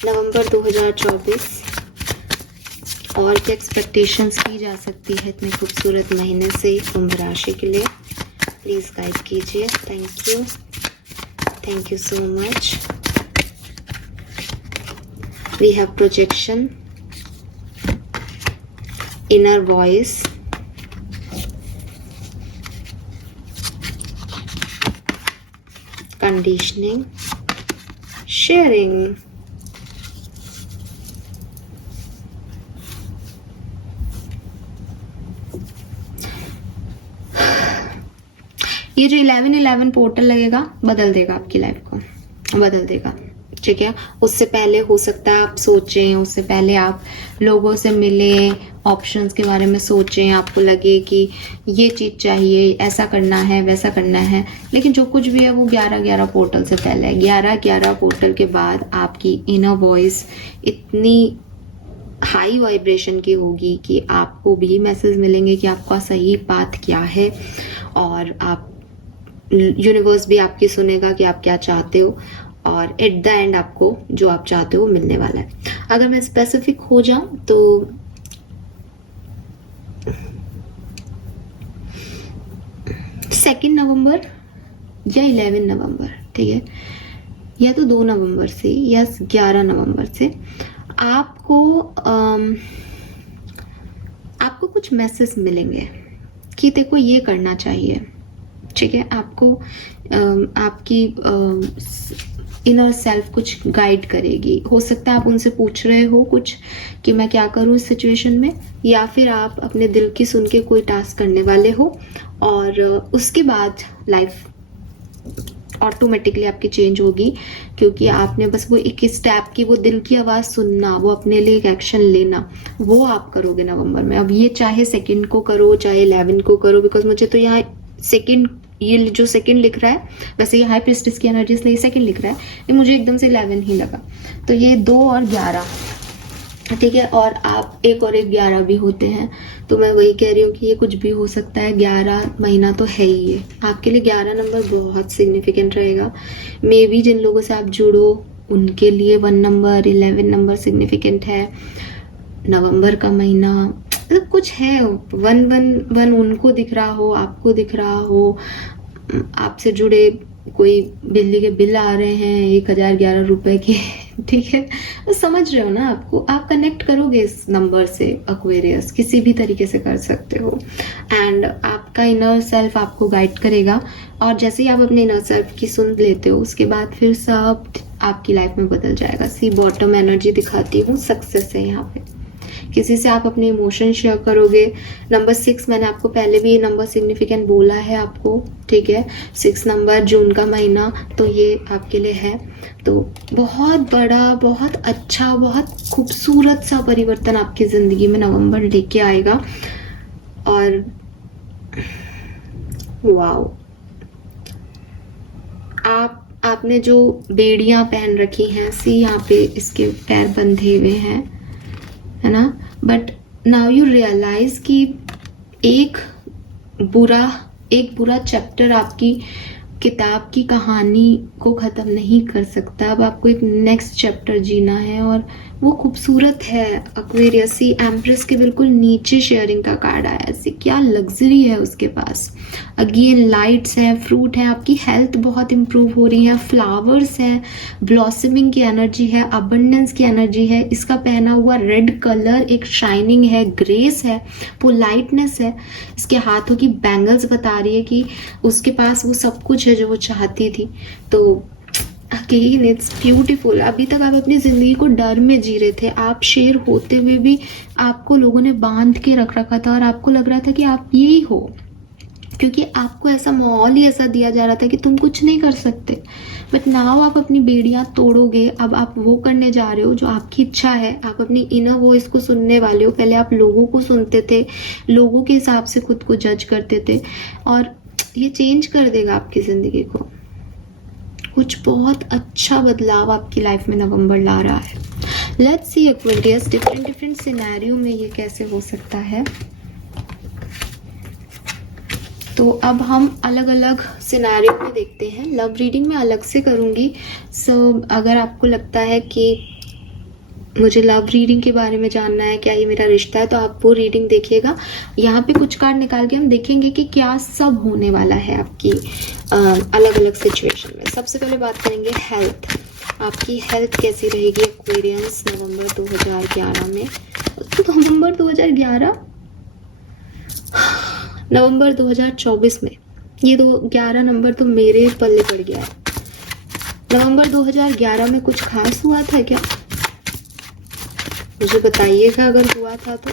नवंबर 2024 और क्या एक्सपेक्टेशंस की जा सकती है इतने खूबसूरत महीने से कुंभ राशि के लिए, प्लीज़ गाइड कीजिए। Thank you so much. We have projection, inner voice, conditioning, sharing, ये जो 11-11 पोर्टल लगेगा बदल देगा आपकी लाइफ को, बदल देगा, ठीक है। उससे पहले हो सकता है आप सोचें, उससे पहले आप लोगों से मिलें, ऑप्शंस के बारे में सोचें, आपको लगे कि ये चीज़ चाहिए, ऐसा करना है, वैसा करना है, लेकिन जो कुछ भी है वो 11-11 पोर्टल से पहले है। 11-11 पोर्टल के बाद आपकी इनर वॉइस इतनी हाई वाइब्रेशन की होगी कि आपको भी मैसेज मिलेंगे कि आपका सही पाथ क्या है, और आप यूनिवर्स भी आपकी सुनेगा कि आप क्या चाहते हो, और एट द एंड आपको जो आप चाहते हो मिलने वाला है। अगर मैं स्पेसिफिक हो जाऊं तो 2 नवंबर या 11 नवंबर, ठीक है, या तो 2 नवंबर से या 11 नवंबर से आपको कुछ मैसेज मिलेंगे कि देखो ये करना चाहिए, ठीक है। आपको आपकी इनर सेल्फ कुछ गाइड करेगी। हो सकता है आप उनसे पूछ रहे हो कुछ कि मैं क्या करूं इस सिचुएशन में, या फिर आप अपने दिल की सुन के कोई टास्क करने वाले हो, और उसके बाद लाइफ ऑटोमेटिकली आपकी चेंज होगी, क्योंकि आपने बस वो एक स्टेप की, वो दिल की आवाज़ सुनना, वो अपने लिए एक एक्शन लेना, वो आप करोगे नवंबर में। अब ये चाहे 2 को करो, चाहे 11 को करो, बिकॉज मुझे तो यहाँ 2, ये जो 2 लिख रहा है, वैसे ये हाई प्रिस्टेस की एनर्जी इसलिए 2 लिख रहा है, लेकिन मुझे एकदम से 11 ही लगा। तो ये 2 और 11, ठीक है, और आप 1 और 1 11 भी होते हैं, तो मैं वही कह रही हूँ कि ये कुछ भी हो सकता है। 11 महीना तो है ही है आपके लिए, 11 नंबर बहुत सिग्निफिकेंट रहेगा। मे बी जिन लोगों से आप जुड़ो उनके लिए 1 नंबर, 11 नंबर सिग्निफिकेंट है। नवंबर का महीना मतलब कुछ है, 111 उनको दिख रहा हो, आपको दिख रहा हो, आपसे जुड़े कोई बिजली के बिल आ रहे हैं 1011 रुपए के, ठीक है, तो समझ रहे हो ना, आपको आप कनेक्ट करोगे इस नंबर से। एक्वेरियस किसी भी तरीके से कर सकते हो, एंड आपका इनर सेल्फ आपको गाइड करेगा, और जैसे ही आप अपने इनर सेल्फ की सुन लेते हो उसके बाद फिर सब आपकी लाइफ में बदल जाएगा। सी बॉटम एनर्जी दिखाती हूँ, सक्सेस है यहाँ पे। किसी से आप अपने इमोशन शेयर करोगे। नंबर 6, मैंने आपको पहले भी ये नंबर सिग्निफिकेंट बोला है आपको, ठीक है, 6 नंबर, जून का महीना, तो ये आपके लिए है। तो बहुत बड़ा, बहुत अच्छा, बहुत खूबसूरत सा परिवर्तन आपकी ज़िंदगी में नवंबर लेके आएगा। और वाओ, आपने जो बेड़ियां पहन रखी हैं, सी यहाँ पे इसके पैर बंधे हुए हैं, है ना, बट नाउ यू रियलाइज कि एक बुरा चैप्टर आपकी किताब की कहानी को ख़त्म नहीं कर सकता। अब आपको एक नेक्स्ट चैप्टर जीना है, और वो खूबसूरत है। एक्वेरियस सी एम्प्रेस के बिल्कुल नीचे शेयरिंग का कार्ड आया है, ऐसी क्या लग्जरी है उसके पास। अगेन लाइट्स हैं, फ्रूट है, आपकी हेल्थ बहुत इंप्रूव हो रही है, फ्लावर्स हैं, ब्लॉसमिंग की एनर्जी है, अबंडेंस की एनर्जी है। इसका पहना हुआ रेड कलर एक शाइनिंग है, ग्रेस है, पोलाइटनेस है। इसके हाथों की बैंगल्स बता रही है कि उसके पास वो सब कुछ है जो वो चाहती थी। तो अगेन इट्स ब्यूटीफुल। अभी तक आप अपनी ज़िंदगी को डर में जी रहे थे, आप शेर होते हुए भी आपको लोगों ने बांध के रख रखा था, और आपको लग रहा था कि आप यही हो, क्योंकि आपको ऐसा माहौल ही ऐसा दिया जा रहा था कि तुम कुछ नहीं कर सकते। बट नाउ आप अपनी बेड़ियां तोड़ोगे। अब आप वो करने जा रहे हो जो आपकी इच्छा है, आप अपनी इनर वॉइस को सुनने वाले हो। पहले आप लोगों को सुनते थे, लोगों के हिसाब से खुद को जज करते थे, और ये चेंज कर देगा आपकी ज़िंदगी को। कुछ बहुत अच्छा बदलाव आपकी लाइफ में नवंबर ला रहा है। Let's see Aquarius, different scenario में ये कैसे हो सकता है। तो अब हम अलग अलग सिनेरियो में देखते हैं। लव रीडिंग में अलग से करूँगी। सो अगर आपको लगता है कि मुझे लव रीडिंग के बारे में जानना है, क्या ये मेरा रिश्ता है, तो आप वो रीडिंग देखिएगा। यहाँ पे कुछ कार्ड निकाल के हम देखेंगे कि क्या सब होने वाला है आपकी अलग अलग सिचुएशन में। सबसे पहले बात करेंगे हेल्थ। आपकी हेल्थ कैसी रहेगी एक्वेरियंस नवंबर 2011 में। नवंबर 2011, नवंबर 2024 में ये 11 नंबर तो मेरे पल्ले पड़ गया है। नवंबर 2011 में कुछ खास हुआ था क्या, मुझे बताइएगा अगर हुआ था तो।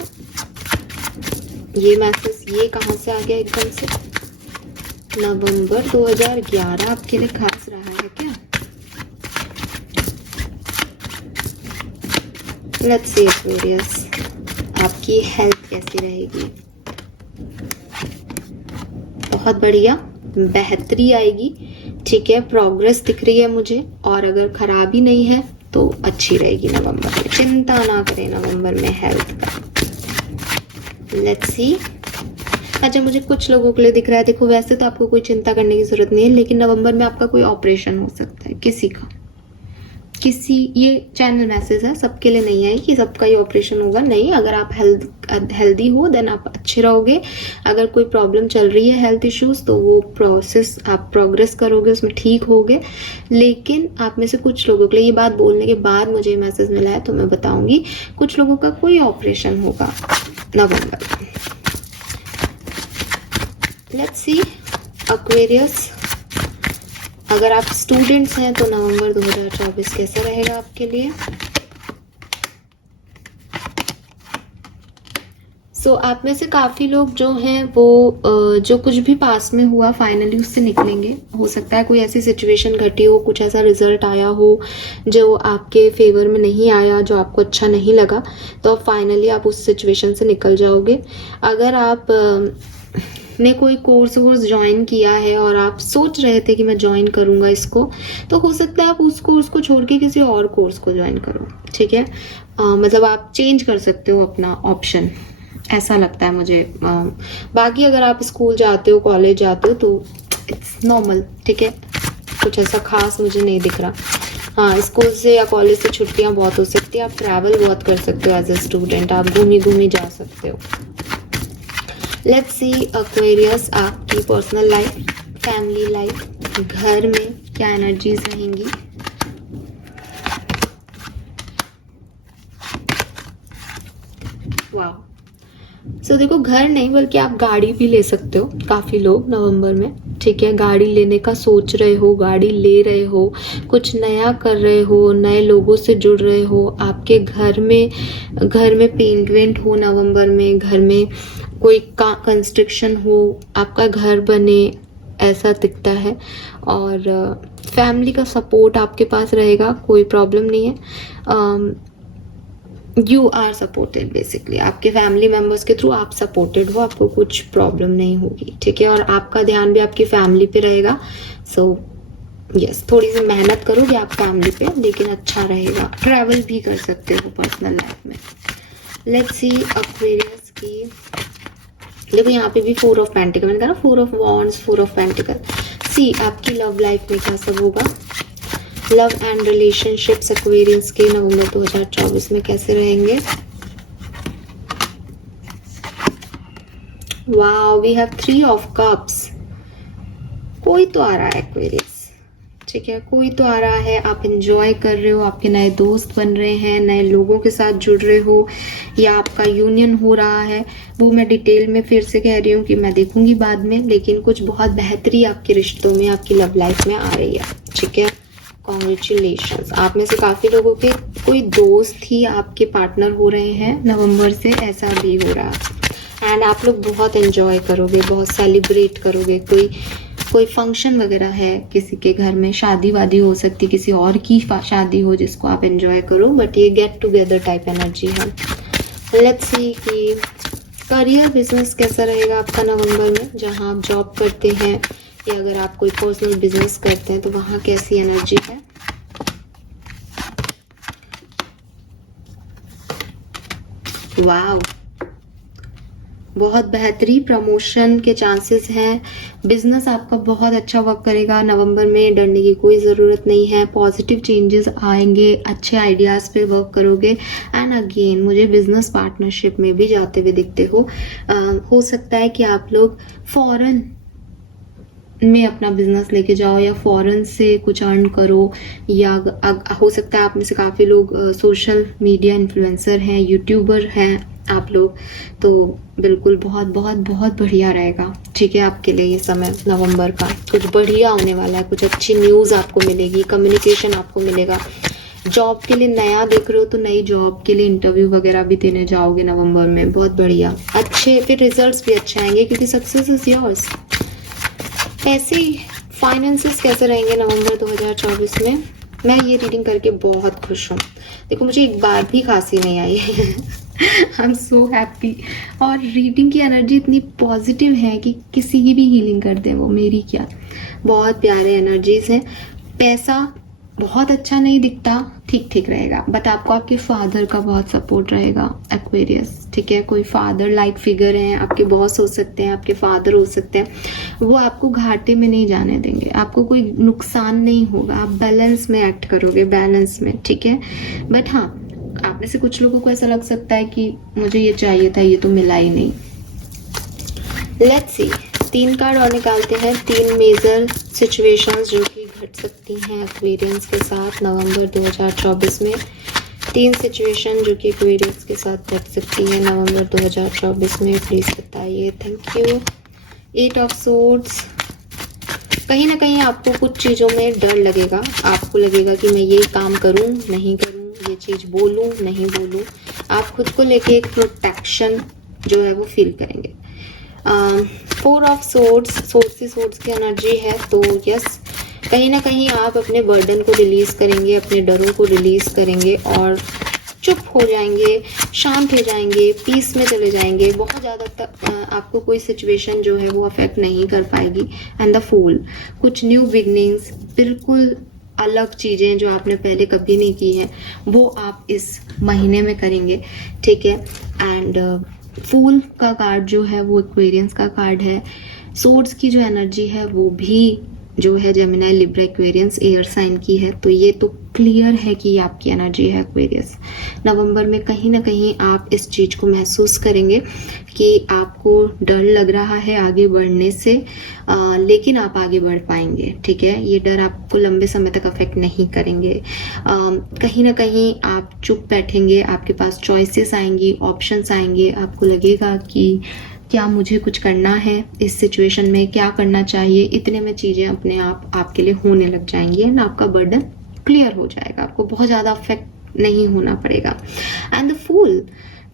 ये मैसेज ये कहाँ से आ गया एकदम से। नवंबर 2011 आपके लिए खास रहा है क्या। लेट्स सी एक्वेरियस, आपकी हेल्थ कैसी रहेगी। बहुत बढ़िया, बेहतरी आएगी, ठीक है, प्रोग्रेस दिख रही है मुझे। और अगर खराबी नहीं है तो अच्छी रहेगी नवंबर में, चिंता ना करें नवंबर में हेल्थ का। Let's see. अच्छा, मुझे कुछ लोगों के लिए दिख रहा है, देखो वैसे तो आपको कोई चिंता करने की जरूरत नहीं है, लेकिन नवंबर में आपका कोई ऑपरेशन हो सकता है किसी का, किसी, ये चैनल मैसेज है, सबके लिए नहीं है कि सबका ही ऑपरेशन होगा, नहीं। अगर आप हेल्दी हो देन आप अच्छे रहोगे। अगर कोई प्रॉब्लम चल रही है हेल्थ इश्यूज तो वो प्रोसेस आप प्रोग्रेस करोगे, उसमें ठीक होगे। लेकिन आप में से कुछ लोगों के लिए, ये बात बोलने के बाद मुझे ये मैसेज मिला है तो मैं बताऊंगी, कुछ लोगों का कोई ऑपरेशन होगा नवंबर में। लेट्स सी एक्वेरियस, अगर आप स्टूडेंट्स हैं तो नवंबर 2024 कैसा रहेगा आपके लिए। आप में से काफ़ी लोग जो हैं वो जो कुछ भी पास में हुआ फाइनली उससे निकलेंगे। हो सकता है कोई ऐसी सिचुएशन घटी हो, कुछ ऐसा रिजल्ट आया हो जो आपके फेवर में नहीं आया, जो आपको अच्छा नहीं लगा, तो फाइनली आप उस सिचुएशन से निकल जाओगे। अगर आप ने कोई कोर्स ज्वाइन किया है और आप सोच रहे थे कि मैं ज्वाइन करूंगा इसको, तो हो सकता है आप उस कोर्स को छोड़ के किसी और कोर्स को ज्वाइन करो, ठीक है। मतलब आप चेंज कर सकते हो अपना ऑप्शन, ऐसा लगता है मुझे। बाकी अगर आप स्कूल जाते हो, कॉलेज जाते हो तो इट्स नॉर्मल, ठीक है, कुछ ऐसा खास मुझे नहीं दिख रहा। हाँ, स्कूल से या कॉलेज से छुट्टियां बहुत हो सकती है, आप ट्रैवल बहुत कर सकते हो एज ए स्टूडेंट, आप घूमी जा सकते हो। लेट्स सी एक्वेरियस, आपकी पर्सनल लाइफ, फैमिली लाइफ, घर में क्या एनर्जीज रहेंगी। वाह। देखो, घर नहीं बल्कि आप गाड़ी भी ले सकते हो, काफी लोग नवंबर में, ठीक है, गाड़ी लेने का सोच रहे हो, गाड़ी ले रहे हो, कुछ नया कर रहे हो, नए लोगों से जुड़ रहे हो, आपके घर में पेंट वेंट हो नवंबर में, घर में कोई कंस्ट्रक्शन हो, आपका घर बने, ऐसा दिखता है। और फैमिली का सपोर्ट आपके पास रहेगा, कोई प्रॉब्लम नहीं है। यू आर सपोर्टेड, बेसिकली आपके फैमिली मेम्बर्स के थ्रू आप सपोर्टेड हो, आपको कुछ प्रॉब्लम नहीं होगी, ठीक है। और आपका ध्यान भी आपकी फैमिली पे रहेगा। यस, थोड़ी सी मेहनत करोगे आप फैमिली पे, लेकिन अच्छा रहेगा। ट्रैवल भी कर सकते हो पर्सनल लाइफ में। लेट्स सी एक्वेरियस की, देखो यहाँ पे भी 4 ऑफ पेंटिकल, मैंने कहा ना 4 ऑफ वॉन्ड्स, 4 ऑफ पेंटिकल। सी आपकी लव लाइफ में क्या सब होगा, लव एंड रिलेशनशिप्स एक्वेरियंस के नवंबर 2024 में कैसे रहेंगे। Wow, we have 3 of cups. कोई तो आ रहा है एक्वेरियस, ठीक है, कोई तो आ रहा है, आप एंजॉय कर रहे हो, आपके नए दोस्त बन रहे हैं, नए लोगों के साथ जुड़ रहे हो, या आपका यूनियन हो रहा है। वो मैं डिटेल में फिर से कह रही हूँ कि मैं देखूंगी बाद में, लेकिन कुछ बहुत बेहतरी आपके रिश्तों में, आपकी लव लाइफ में आ रही है, ठीक है। कॉन्ग्रेचुलेशंस। आप में से काफी लोगों के कोई दोस्त ही आपके पार्टनर हो रहे हैं नवंबर से, ऐसा भी हो रहा है। एंड आप लोग बहुत एंजॉय करोगे, बहुत सेलिब्रेट करोगे। कोई फंक्शन वगैरह है किसी के घर में, शादी वादी हो सकती, किसी और की शादी हो जिसको आप एंजॉय करो, बट ये गेट टुगेदर टाइप एनर्जी है। लेट्स सी कि करियर बिजनेस कैसा रहेगा आपका नवंबर में, जहां आप जॉब करते हैं या अगर आप कोई पर्सनल बिजनेस करते हैं तो वहां कैसी एनर्जी है। वाव, बहुत बेहतरीन प्रमोशन के चांसेस हैं। बिजनेस आपका बहुत अच्छा वर्क करेगा नवंबर में, डरने की कोई ज़रूरत नहीं है। पॉजिटिव चेंजेस आएंगे, अच्छे आइडियाज़ पे वर्क करोगे। एंड अगेन मुझे बिजनेस पार्टनरशिप में भी जाते हुए दिखते हो सकता है कि आप लोग फॉरेन में अपना बिजनेस लेके जाओ या फॉरेन से कुछ अर्न करो, या हो सकता है आप में से काफ़ी लोग सोशल मीडिया इन्फ्लुएंसर हैं, यूट्यूबर हैं आप लोग, तो बिल्कुल बहुत बहुत बहुत बढ़िया रहेगा। ठीक है, आपके लिए ये समय नवंबर का कुछ बढ़िया होने वाला है, कुछ अच्छी न्यूज़ आपको मिलेगी, कम्युनिकेशन आपको मिलेगा। जॉब के लिए नया देख रहे हो तो नई जॉब के लिए इंटरव्यू वगैरह भी देने जाओगे नवंबर में, बहुत बढ़िया, अच्छे फिर रिजल्ट्स भी अच्छे आएंगे क्योंकि सक्सेस इज योर्स। ऐसे ही फाइनेंसेस कैसे रहेंगे नवंबर 2024 में? मैं ये रीडिंग करके बहुत खुश हूँ। देखो मुझे एक बार भी खांसी नहीं आई आई एम सो हैप्पी। और रीडिंग की एनर्जी इतनी पॉजिटिव है कि किसी की भी हीलिंग कर दे वो, मेरी क्या। बहुत प्यारे एनर्जीज हैं। पैसा बहुत अच्छा नहीं दिखता, ठीक ठीक रहेगा, बट आपको आपके फादर का बहुत सपोर्ट रहेगा एक्वेरियस। ठीक है, कोई फादर लाइक फिगर हैं, आपके बॉस हो सकते हैं, आपके फादर हो सकते हैं, वो आपको घाटे में नहीं जाने देंगे, आपको कोई नुकसान नहीं होगा, आप बैलेंस में एक्ट करोगे, बैलेंस में। ठीक है, बट हाँ आप में से कुछ लोगों को ऐसा लग सकता है कि मुझे ये चाहिए था, ये तो मिला ही नहीं। लेट्स सी, 3 कार्ड और निकालते हैं, 3 मेजर सिचुएशंस जो कि घट सकती हैं एक्वेरियंस के साथ नवंबर 2024 में। 3 सिचुएशन जो कि एक्वेरियंस के साथ घट सकती हैं नवंबर 2024 में, प्लीज बताइए। Thank you. 8 of swords. कहीं ना कहीं आपको कुछ चीज़ों में डर लगेगा, आपको लगेगा कि मैं ये काम करूं नहीं करूं, ये चीज़ बोलूं नहीं बोलूं। आप खुद को लेके एक प्रोटेक्शन जो है वो फील करेंगे। 4 ऑफ सोर्ड्स, सोर्ड्स की एनर्जी है, तो यस कहीं ना कहीं आप अपने बर्डन को रिलीज करेंगे, अपने डरों को रिलीज करेंगे और चुप हो जाएंगे, शांत हो जाएंगे, पीस में चले जाएंगे। बहुत ज़्यादा तक आपको कोई सिचुएशन जो है वो अफेक्ट नहीं कर पाएगी। एंड द फूल, कुछ न्यू बिगनिंग्स, बिल्कुल अलग चीज़ें जो आपने पहले कभी नहीं की हैं वो आप इस महीने में करेंगे। ठीक है, एंड फूल का कार्ड जो है वो एक्वेरियंस का कार्ड है। सोर्ड्स की जो एनर्जी है वो भी जो है Gemini, Libra, Aquarians, air sign की है, तो ये तो क्लियर है कि ये आपकी एनर्जी है एक्वेरियस। नवंबर में कहीं ना कहीं आप इस चीज़ को महसूस करेंगे कि आपको डर लग रहा है आगे बढ़ने से, लेकिन आप आगे बढ़ पाएंगे। ठीक है, ये डर आपको लंबे समय तक अफेक्ट नहीं करेंगे। कहीं ना कहीं आप चुप बैठेंगे, आपके पास चॉइसेस आएंगी, ऑप्शंस आएंगे, आपको लगेगा कि क्या मुझे कुछ करना है इस सिचुएशन में, क्या करना चाहिए, इतने में चीज़ें अपने आप आपके लिए होने लग जाएंगी एंड आपका बर्डन क्लियर हो जाएगा, आपको बहुत ज़्यादा अफेक्ट नहीं होना पड़ेगा। एंड द फूल,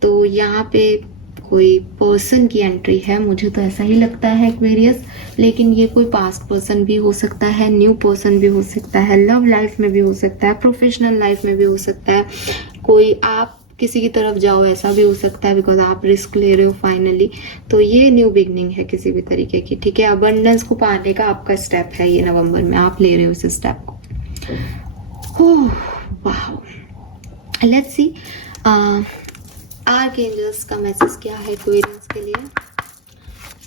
तो यहाँ पे कोई पर्सन की एंट्री है, मुझे तो ऐसा ही लगता है एक्वेरियस, लेकिन ये कोई पास्ट पर्सन भी हो सकता है, न्यू पर्सन भी हो सकता है, लव लाइफ में भी हो सकता है, प्रोफेशनल लाइफ में भी हो सकता है, कोई आप किसी की तरफ जाओ ऐसा भी हो सकता है, बिकॉज आप रिस्क ले रहे हो फाइनली। तो ये न्यू बिगनिंग है किसी भी तरीके की। ठीक है, अबंडेंस को पाने का आपका स्टेप है ये नवंबर में, आप ले रहे हो इस स्टेप को। वाह, लेट्स सी आर्कएंजल्स का मैसेज क्या है एक्वेरियंस के लिए।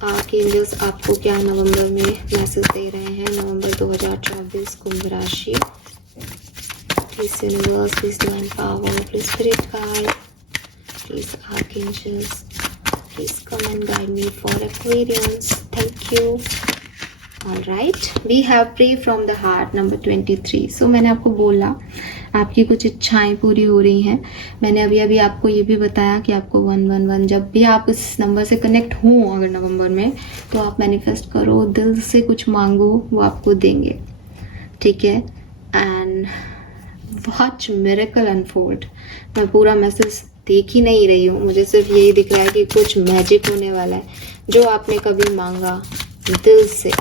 आर्कएंजल्स आपको क्या नवंबर में मैसेज दे रहे हैं? नवंबर 2024 कुंभ राशि। Please universe, please divine power, please spirit guide, please archangels, please come and guide me for Aquarians. Thank you. All right, we have pray from the heart number 23. So मैंने आपको बोला आपकी कुछ इच्छाएं पूरी हो रही हैं। मैंने अभी अभी आपको ये भी बताया कि आपको 111 जब भी आप इस नंबर से कनेक्ट हो अगर नवंबर में, तो आप मैनिफेस्ट करो, दिल से कुछ मांगो, वो आपको देंगे। ठीक है, एंड वॉच मिरेकल अनफोल्ड। मैं पूरा मैसेज देख ही नहीं रही हूँ, मुझे सिर्फ यही दिख रहा है कि कुछ मैजिक होने वाला है। जो आपने कभी मांगा दिल से,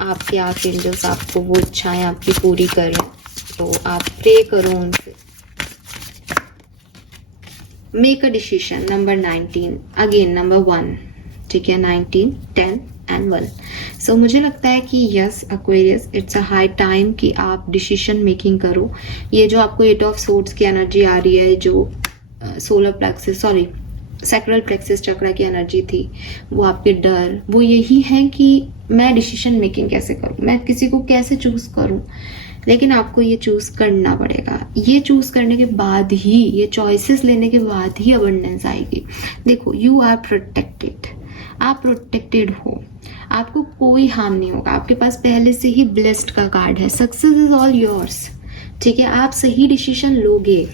आपके आर्कएंजल्स आपको वो इच्छाएं आपकी पूरी करें, तो आप प्रे करो उनसे। Make a decision number 19, again number 1। ठीक है, 19, 10 एंड 1। सो मुझे लगता है कि yes Aquarius, it's a high time कि आप डिसीजन मेकिंग करो। ये जो आपको 8 ऑफ सोर्ड्स की एनर्जी आ रही है, जो solar plexus, sorry sacral plexus chakra की एनर्जी थी, वो आपके डर, वो यही है कि मैं डिसीजन मेकिंग कैसे करूं, मैं किसी को कैसे चूज करूं। लेकिन आपको ये चूज करना पड़ेगा। ये चूज करने के बाद ही, ये चॉइसेस लेने के बाद ही अबंडेंस आएगी। देखो, यू आर प्रोटेक्टेड, आप प्रोटेक्टेड हो, आपको कोई हार्म नहीं होगा। आपके पास पहले से ही ब्लेस्ड का कार्ड है, सक्सेस इज ऑल योर्स। ठीक है, आप सही डिसीजन लोगे,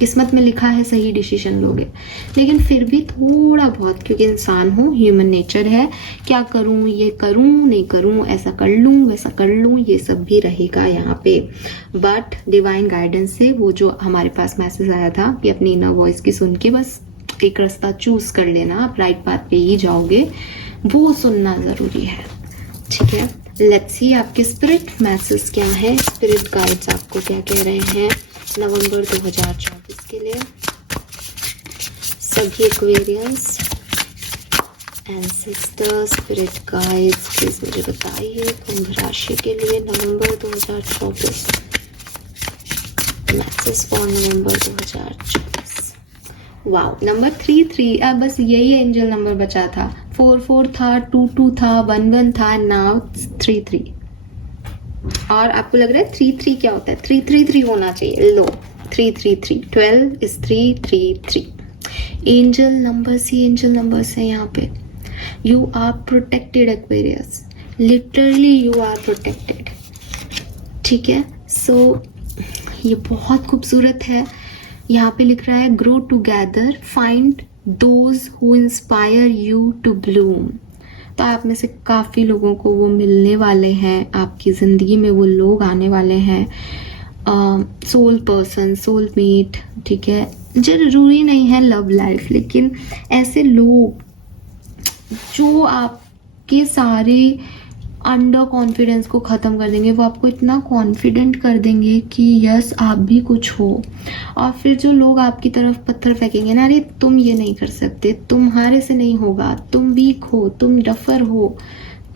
किस्मत में लिखा है सही डिसीजन लोगे। लेकिन फिर भी थोड़ा बहुत, क्योंकि इंसान हो, ह्यूमन नेचर है, क्या करूं, ये करूं, नहीं करूं, ऐसा कर लूं, वैसा कर लूं, ये सब भी रहेगा यहाँ पे। बट डिवाइन गाइडेंस से वो जो हमारे पास मैसेज आया था कि अपनी इनर वॉइस की सुन के बस एक रास्ता चूज कर लेना, आप राइट पाथ पे ही जाओगे, वो सुनना जरूरी है। ठीक है, लेट्स सी आपके स्पिरिट मैसेज क्या है, स्पिरिट गाइड्स आपको क्या कह रहे हैं नवंबर 2024 के लिए। सभी Aquarians, ancestors, spirit guides please मुझे बताइए कुंभ राशि के लिए नवंबर 2024 message for November 2024। Wow, number 33, अब बस यही एंजल नंबर बचा था। 44 था, 22 था, 11 था, नाउ 33। और आपको लग रहा है 33 क्या होता है, 333 होना चाहिए। लो, 333, 12 इज 333। एंजल नंबर्स ही एंजल नंबर्स है यहाँ पे। You are protected Aquarius, literally you are protected. ठीक है, सो ये बहुत खूबसूरत है। यहाँ पे लिख रहा है grow together, find those who inspire you to bloom. तो आप में से काफ़ी लोगों को वो मिलने वाले हैं, आपकी ज़िंदगी में वो लोग आने वाले हैं, सोल पर्सन, सोल मेट। ठीक है, जरूरी नहीं है लव लाइफ, लेकिन ऐसे लोग जो आपके सारे अंडर कॉन्फिडेंस को ख़त्म कर देंगे, वो आपको इतना कॉन्फिडेंट कर देंगे कि यस आप भी कुछ हो। और फिर जो लोग आपकी तरफ पत्थर फेंकेंगे ना, अरे तुम ये नहीं कर सकते, तुम्हारे से नहीं होगा, तुम वीक हो, तुम डफर हो,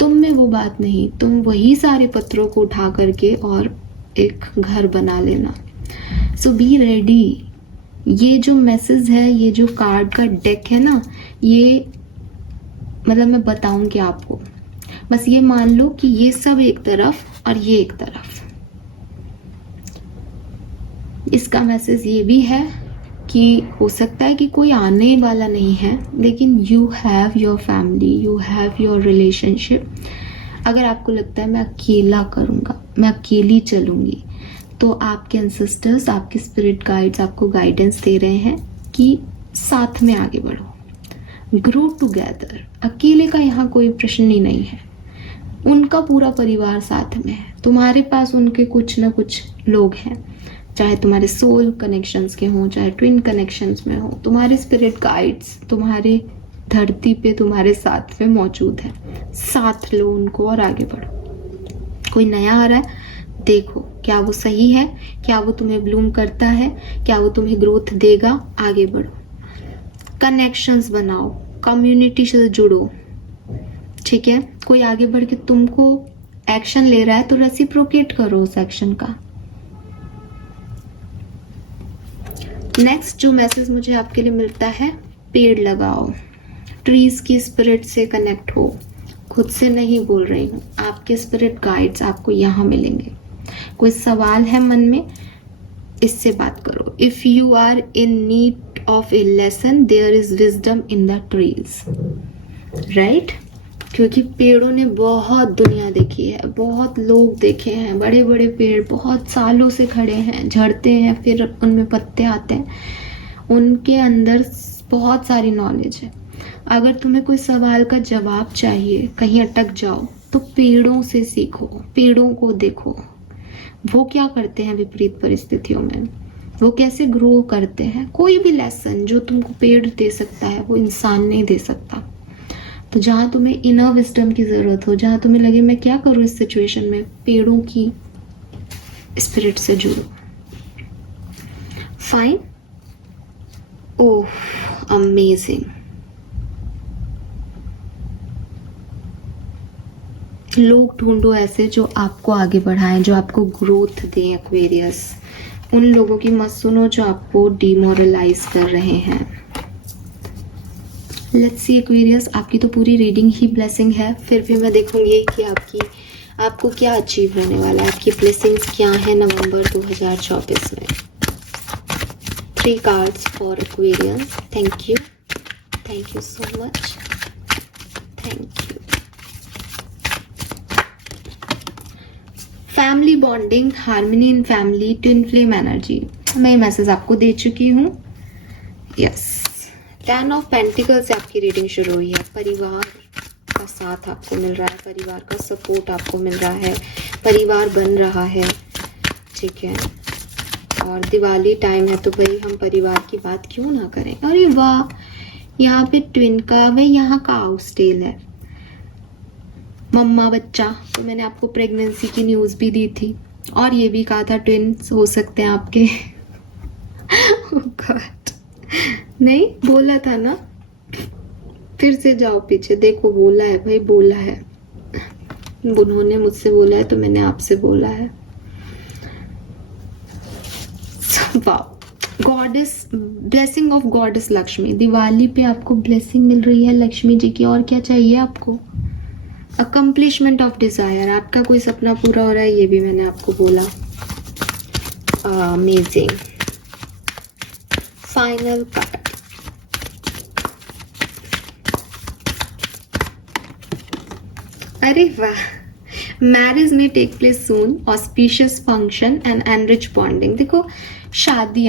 तुम में वो बात नहीं, तुम वही सारे पत्थरों को उठा करके और एक घर बना लेना। सो बी रेडी। ये जो मैसेज है, ये जो कार्ड का डेक है ना, ये मतलब मैं बताऊंगी आपको, बस ये मान लो कि ये सब एक तरफ और ये एक तरफ। इसका मैसेज ये भी है कि हो सकता है कि कोई आने वाला नहीं है, लेकिन you have your family, you have your relationship. अगर आपको लगता है मैं अकेला करूँगा, मैं अकेली चलूँगी, तो आपके एंसेस्टर्स, आपके स्पिरिट गाइड्स आपको गाइडेंस दे रहे हैं कि साथ में आगे बढ़ो, ग्रो टुगेदर। अकेले का यहाँ कोई प्रश्न ही नहीं है, उनका पूरा परिवार साथ में है, तुम्हारे पास उनके कुछ ना कुछ लोग हैं, चाहे तुम्हारे सोल कनेक्शंस के हों, चाहे ट्विन कनेक्शंस में हो, तुम्हारे स्पिरिट गाइड्स तुम्हारे धरती पे तुम्हारे साथ में मौजूद है। साथ लो उनको और आगे बढ़ो। कोई नया आ रहा है, देखो क्या वो सही है, क्या वो तुम्हें ब्लूम करता है, क्या वो तुम्हें ग्रोथ देगा, आगे बढ़ो। कनेक्शंस बनाओ, कम्युनिटी से जुड़ो। ठीक है, कोई आगे बढ़ के तुमको एक्शन ले रहा है तो रेसिप्रोकेट करो उस एक्शन का। नेक्स्ट जो मैसेज मुझे आपके लिए मिलता है, पेड़ लगाओ, ट्रीज की स्पिरिट से कनेक्ट हो। खुद से नहीं बोल रही हूँ, आपके स्पिरिट गाइड्स आपको यहाँ मिलेंगे। कोई सवाल है मन में, इससे बात करो। If you are in need of a lesson, there is wisdom in the trees, right? क्योंकि पेड़ों ने बहुत दुनिया देखी है, बहुत लोग देखे हैं। बड़े बड़े पेड़ बहुत सालों से खड़े हैं, झड़ते हैं, फिर उनमें पत्ते आते हैं, उनके अंदर बहुत सारी नॉलेज है। अगर तुम्हें कोई सवाल का जवाब चाहिए, कहीं अटक जाओ, तो पेड़ों से सीखो, पेड़ों को देखो, वो क्या करते हैं विपरीत परिस्थितियों में, वो कैसे ग्रो करते हैं। कोई भी लेसन जो तुमको पेड़ दे सकता है, वो इंसान नहीं दे सकता। तो जहाँ तुम्हें इनर विजडम की ज़रूरत हो, जहाँ तुम्हें लगे मैं क्या करूँ इस सिचुएशन में, पेड़ों की स्पिरिट से जुड़ो। फाइन, ओह अमेजिंग। लोग ढूंढो ऐसे जो आपको आगे बढ़ाएं, जो आपको ग्रोथ दें एक्वेरियस। उन लोगों की मत सुनो जो आपको डिमोरलाइज कर रहे हैं। लेट्स सी एक्वेरियस, आपकी तो पूरी रीडिंग ही ब्लेसिंग है, फिर भी मैं देखूंगी कि आपको क्या अचीव होने वाला है, आपकी ब्लेसिंग्स क्या है नवंबर 2024 में। 3 cards for Aquarius. Thank you so much, thank you. Family bonding, harmony in family, twin flame energy, मैं मैसेज आपको दे चुकी हूँ। यस, 10 ऑफ पेंटिकल्स से आपकी रीडिंग शुरू हुई है। परिवार का साथ आपको मिल रहा है, परिवार का सपोर्ट आपको मिल रहा है, परिवार बन रहा है, ठीक है। और दिवाली टाइम है तो भाई हम परिवार की बात क्यों ना करें। अरे वाह, यहाँ पे ट्विन का, वे यहाँ का हाउस टेल है, मम्मा बच्चा। तो मैंने आपको प्रेगनेंसी की न्यूज़ भी दी थी और ये भी कहा था ट्विन्स हो सकते हैं आपके। oh God, नहीं बोला था ना, फिर से जाओ पीछे देखो, बोला है भाई, बोला है, उन्होंने मुझसे बोला है तो मैंने आपसे बोला है। वाह, goddess, blessing of goddess Lakshmi. Diwali पे आपको ब्लेसिंग मिल रही है लक्ष्मी जी की, और क्या चाहिए आपको। अकम्प्लिशमेंट ऑफ डिजायर, आपका कोई सपना पूरा हो रहा है, ये भी मैंने आपको बोला। अमेजिंग। फाइनल कार्ड, अरे वाह, मैरिज में take place soon, auspicious function and enrich bonding. देखो, शादी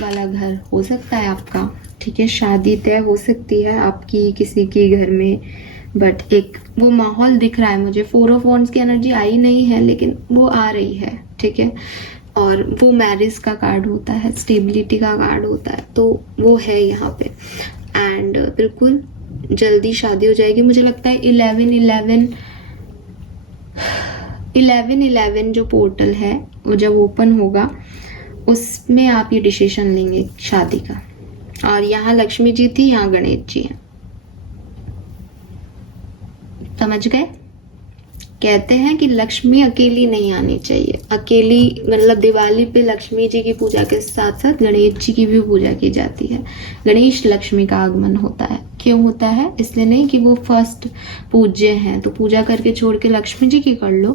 वाला घर हो सकता है आपका, ठीक है, शादी तय हो सकती है आपकी किसी के घर में, बट एक वो माहौल दिख रहा है मुझे। 4 ऑफ वॉन्ड्स की एनर्जी आई नहीं है लेकिन वो आ रही है, ठीक है। और वो मैरिज का कार्ड होता है, स्टेबिलिटी का कार्ड होता है, तो वो है यहाँ पे। एंड बिल्कुल जल्दी शादी हो जाएगी मुझे लगता है। 11/11 जो पोर्टल है वो जब ओपन होगा उसमें आप ये डिसीजन लेंगे शादी का। और यहाँ लक्ष्मी जी थी, यहाँ गणेश जी हैं, समझ गए। कहते हैं कि लक्ष्मी अकेली नहीं आनी चाहिए, अकेली मतलब दिवाली पे लक्ष्मी जी की पूजा के साथ साथ गणेश जी की भी पूजा की जाती है। गणेश लक्ष्मी का आगमन होता है, क्यों होता है, इसलिए नहीं कि वो फर्स्ट पूज्य हैं तो पूजा करके छोड़ के लक्ष्मी जी की कर लो,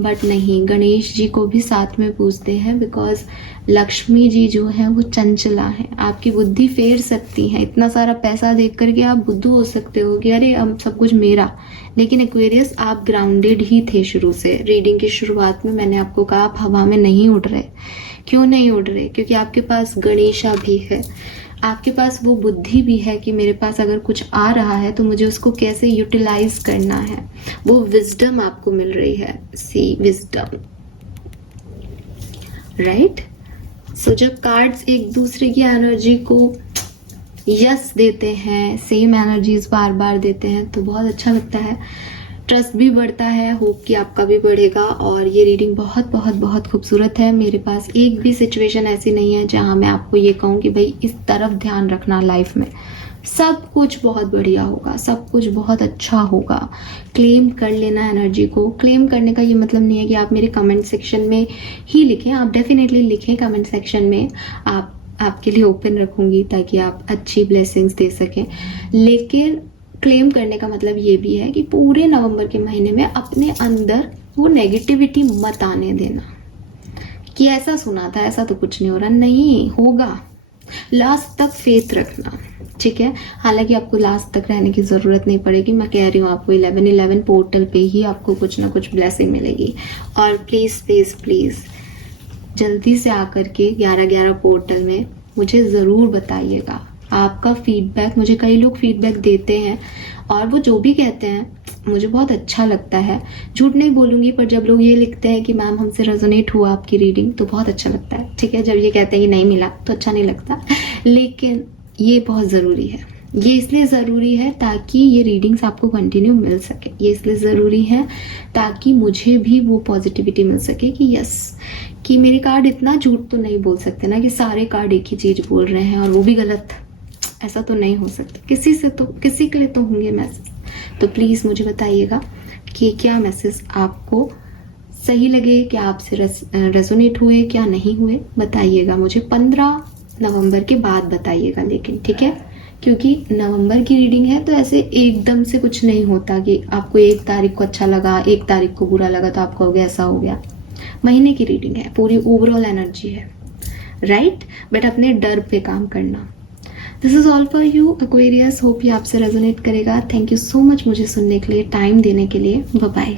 बट नहीं, गणेश जी को भी साथ में पूजते हैं, बिकॉज लक्ष्मी जी जो है वो चंचला है, आपकी बुद्धि फेर सकती है। इतना सारा पैसा देख करके आप बुद्धू हो सकते हो कि अरे अब सब कुछ मेरा, लेकिन एक्वेरियस आप ग्राउंडेड ही थे शुरू से। रीडिंग की शुरुआत में मैंने आपको कहा आप हवा में नहीं उड़ रहे। क्यों नहीं उड़ रहे, क्योंकि आपके पास गणेशा भी है, आपके पास वो बुद्धि भी है कि मेरे पास अगर कुछ आ रहा है तो मुझे उसको कैसे यूटिलाइज करना है, वो विजडम आपको मिल रही है। सी विजडम, राइट। सो जब कार्ड्स एक दूसरे की एनर्जी को यस देते हैं, सेम एनर्जीज बार बार देते हैं, तो बहुत अच्छा लगता है, ट्रस्ट भी बढ़ता है, होप कि आपका भी बढ़ेगा। और ये रीडिंग बहुत बहुत बहुत खूबसूरत है। मेरे पास एक भी सिचुएशन ऐसी नहीं है जहां मैं आपको ये कहूँ कि भाई इस तरफ ध्यान रखना लाइफ में। सब कुछ बहुत बढ़िया होगा, सब कुछ बहुत अच्छा होगा। क्लेम कर लेना एनर्जी को। क्लेम करने का ये मतलब नहीं है कि आप मेरे कमेंट सेक्शन में ही लिखें, आप डेफिनेटली लिखें कमेंट सेक्शन में, आपके लिए ओपन रखूंगी ताकि आप अच्छी ब्लेसिंग्स दे सकें। लेकिन क्लेम करने का मतलब ये भी है कि पूरे नवंबर के महीने में अपने अंदर वो नेगेटिविटी मत आने देना कि ऐसा सुना था, ऐसा तो कुछ नहीं हो रहा, नहीं होगा। लास्ट तक फेथ रखना, ठीक है। हालांकि आपको लास्ट तक रहने की ज़रूरत नहीं पड़ेगी, मैं कह रही हूँ आपको 11/11 पोर्टल पे ही आपको कुछ ना कुछ ब्लेसिंग मिलेगी। और प्लीज़ प्लीज़ प्लीज़ जल्दी से आकर के 11/11 पोर्टल में मुझे ज़रूर बताइएगा आपका फीडबैक। मुझे कई लोग फीडबैक देते हैं और वो जो भी कहते हैं मुझे बहुत अच्छा लगता है, झूठ नहीं बोलूँगी, पर जब लोग ये लिखते हैं कि मैम हमसे रेजोनेट हुआ आपकी रीडिंग तो बहुत अच्छा लगता है, ठीक है। जब ये कहते हैं कि नहीं मिला तो अच्छा नहीं लगता, लेकिन ये बहुत ज़रूरी है। ये इसलिए ज़रूरी है ताकि ये रीडिंग्स आपको कंटिन्यू मिल सके, ये इसलिए ज़रूरी है ताकि मुझे भी वो पॉजिटिविटी मिल सके कि यस, कि मेरे कार्ड इतना झूठ तो नहीं बोल सकते ना कि सारे कार्ड एक ही चीज़ बोल रहे हैं और वो भी गलत। ऐसा तो नहीं हो सकता, किसी के लिए तो होंगे मैसेज। तो प्लीज़ मुझे बताइएगा कि क्या मैसेज आपको सही लगे, क्या आपसे रेजोनेट हुए, क्या नहीं हुए, बताइएगा मुझे। 15 नवंबर के बाद बताइएगा लेकिन, ठीक है, क्योंकि नवंबर की रीडिंग है तो ऐसे एकदम से कुछ नहीं होता कि आपको 1 तारीख को अच्छा लगा, 1 तारीख को बुरा लगा तो आप कहोगे ऐसा हो गया। महीने की रीडिंग है, पूरी ओवरऑल एनर्जी है, राइट? बट अपने डर पे काम करना। This is all for you Aquarius, hope ये आपसे रेजोनेट करेगा। थैंक यू सो मच मुझे सुनने के लिए, टाइम देने के लिए। Bye bye.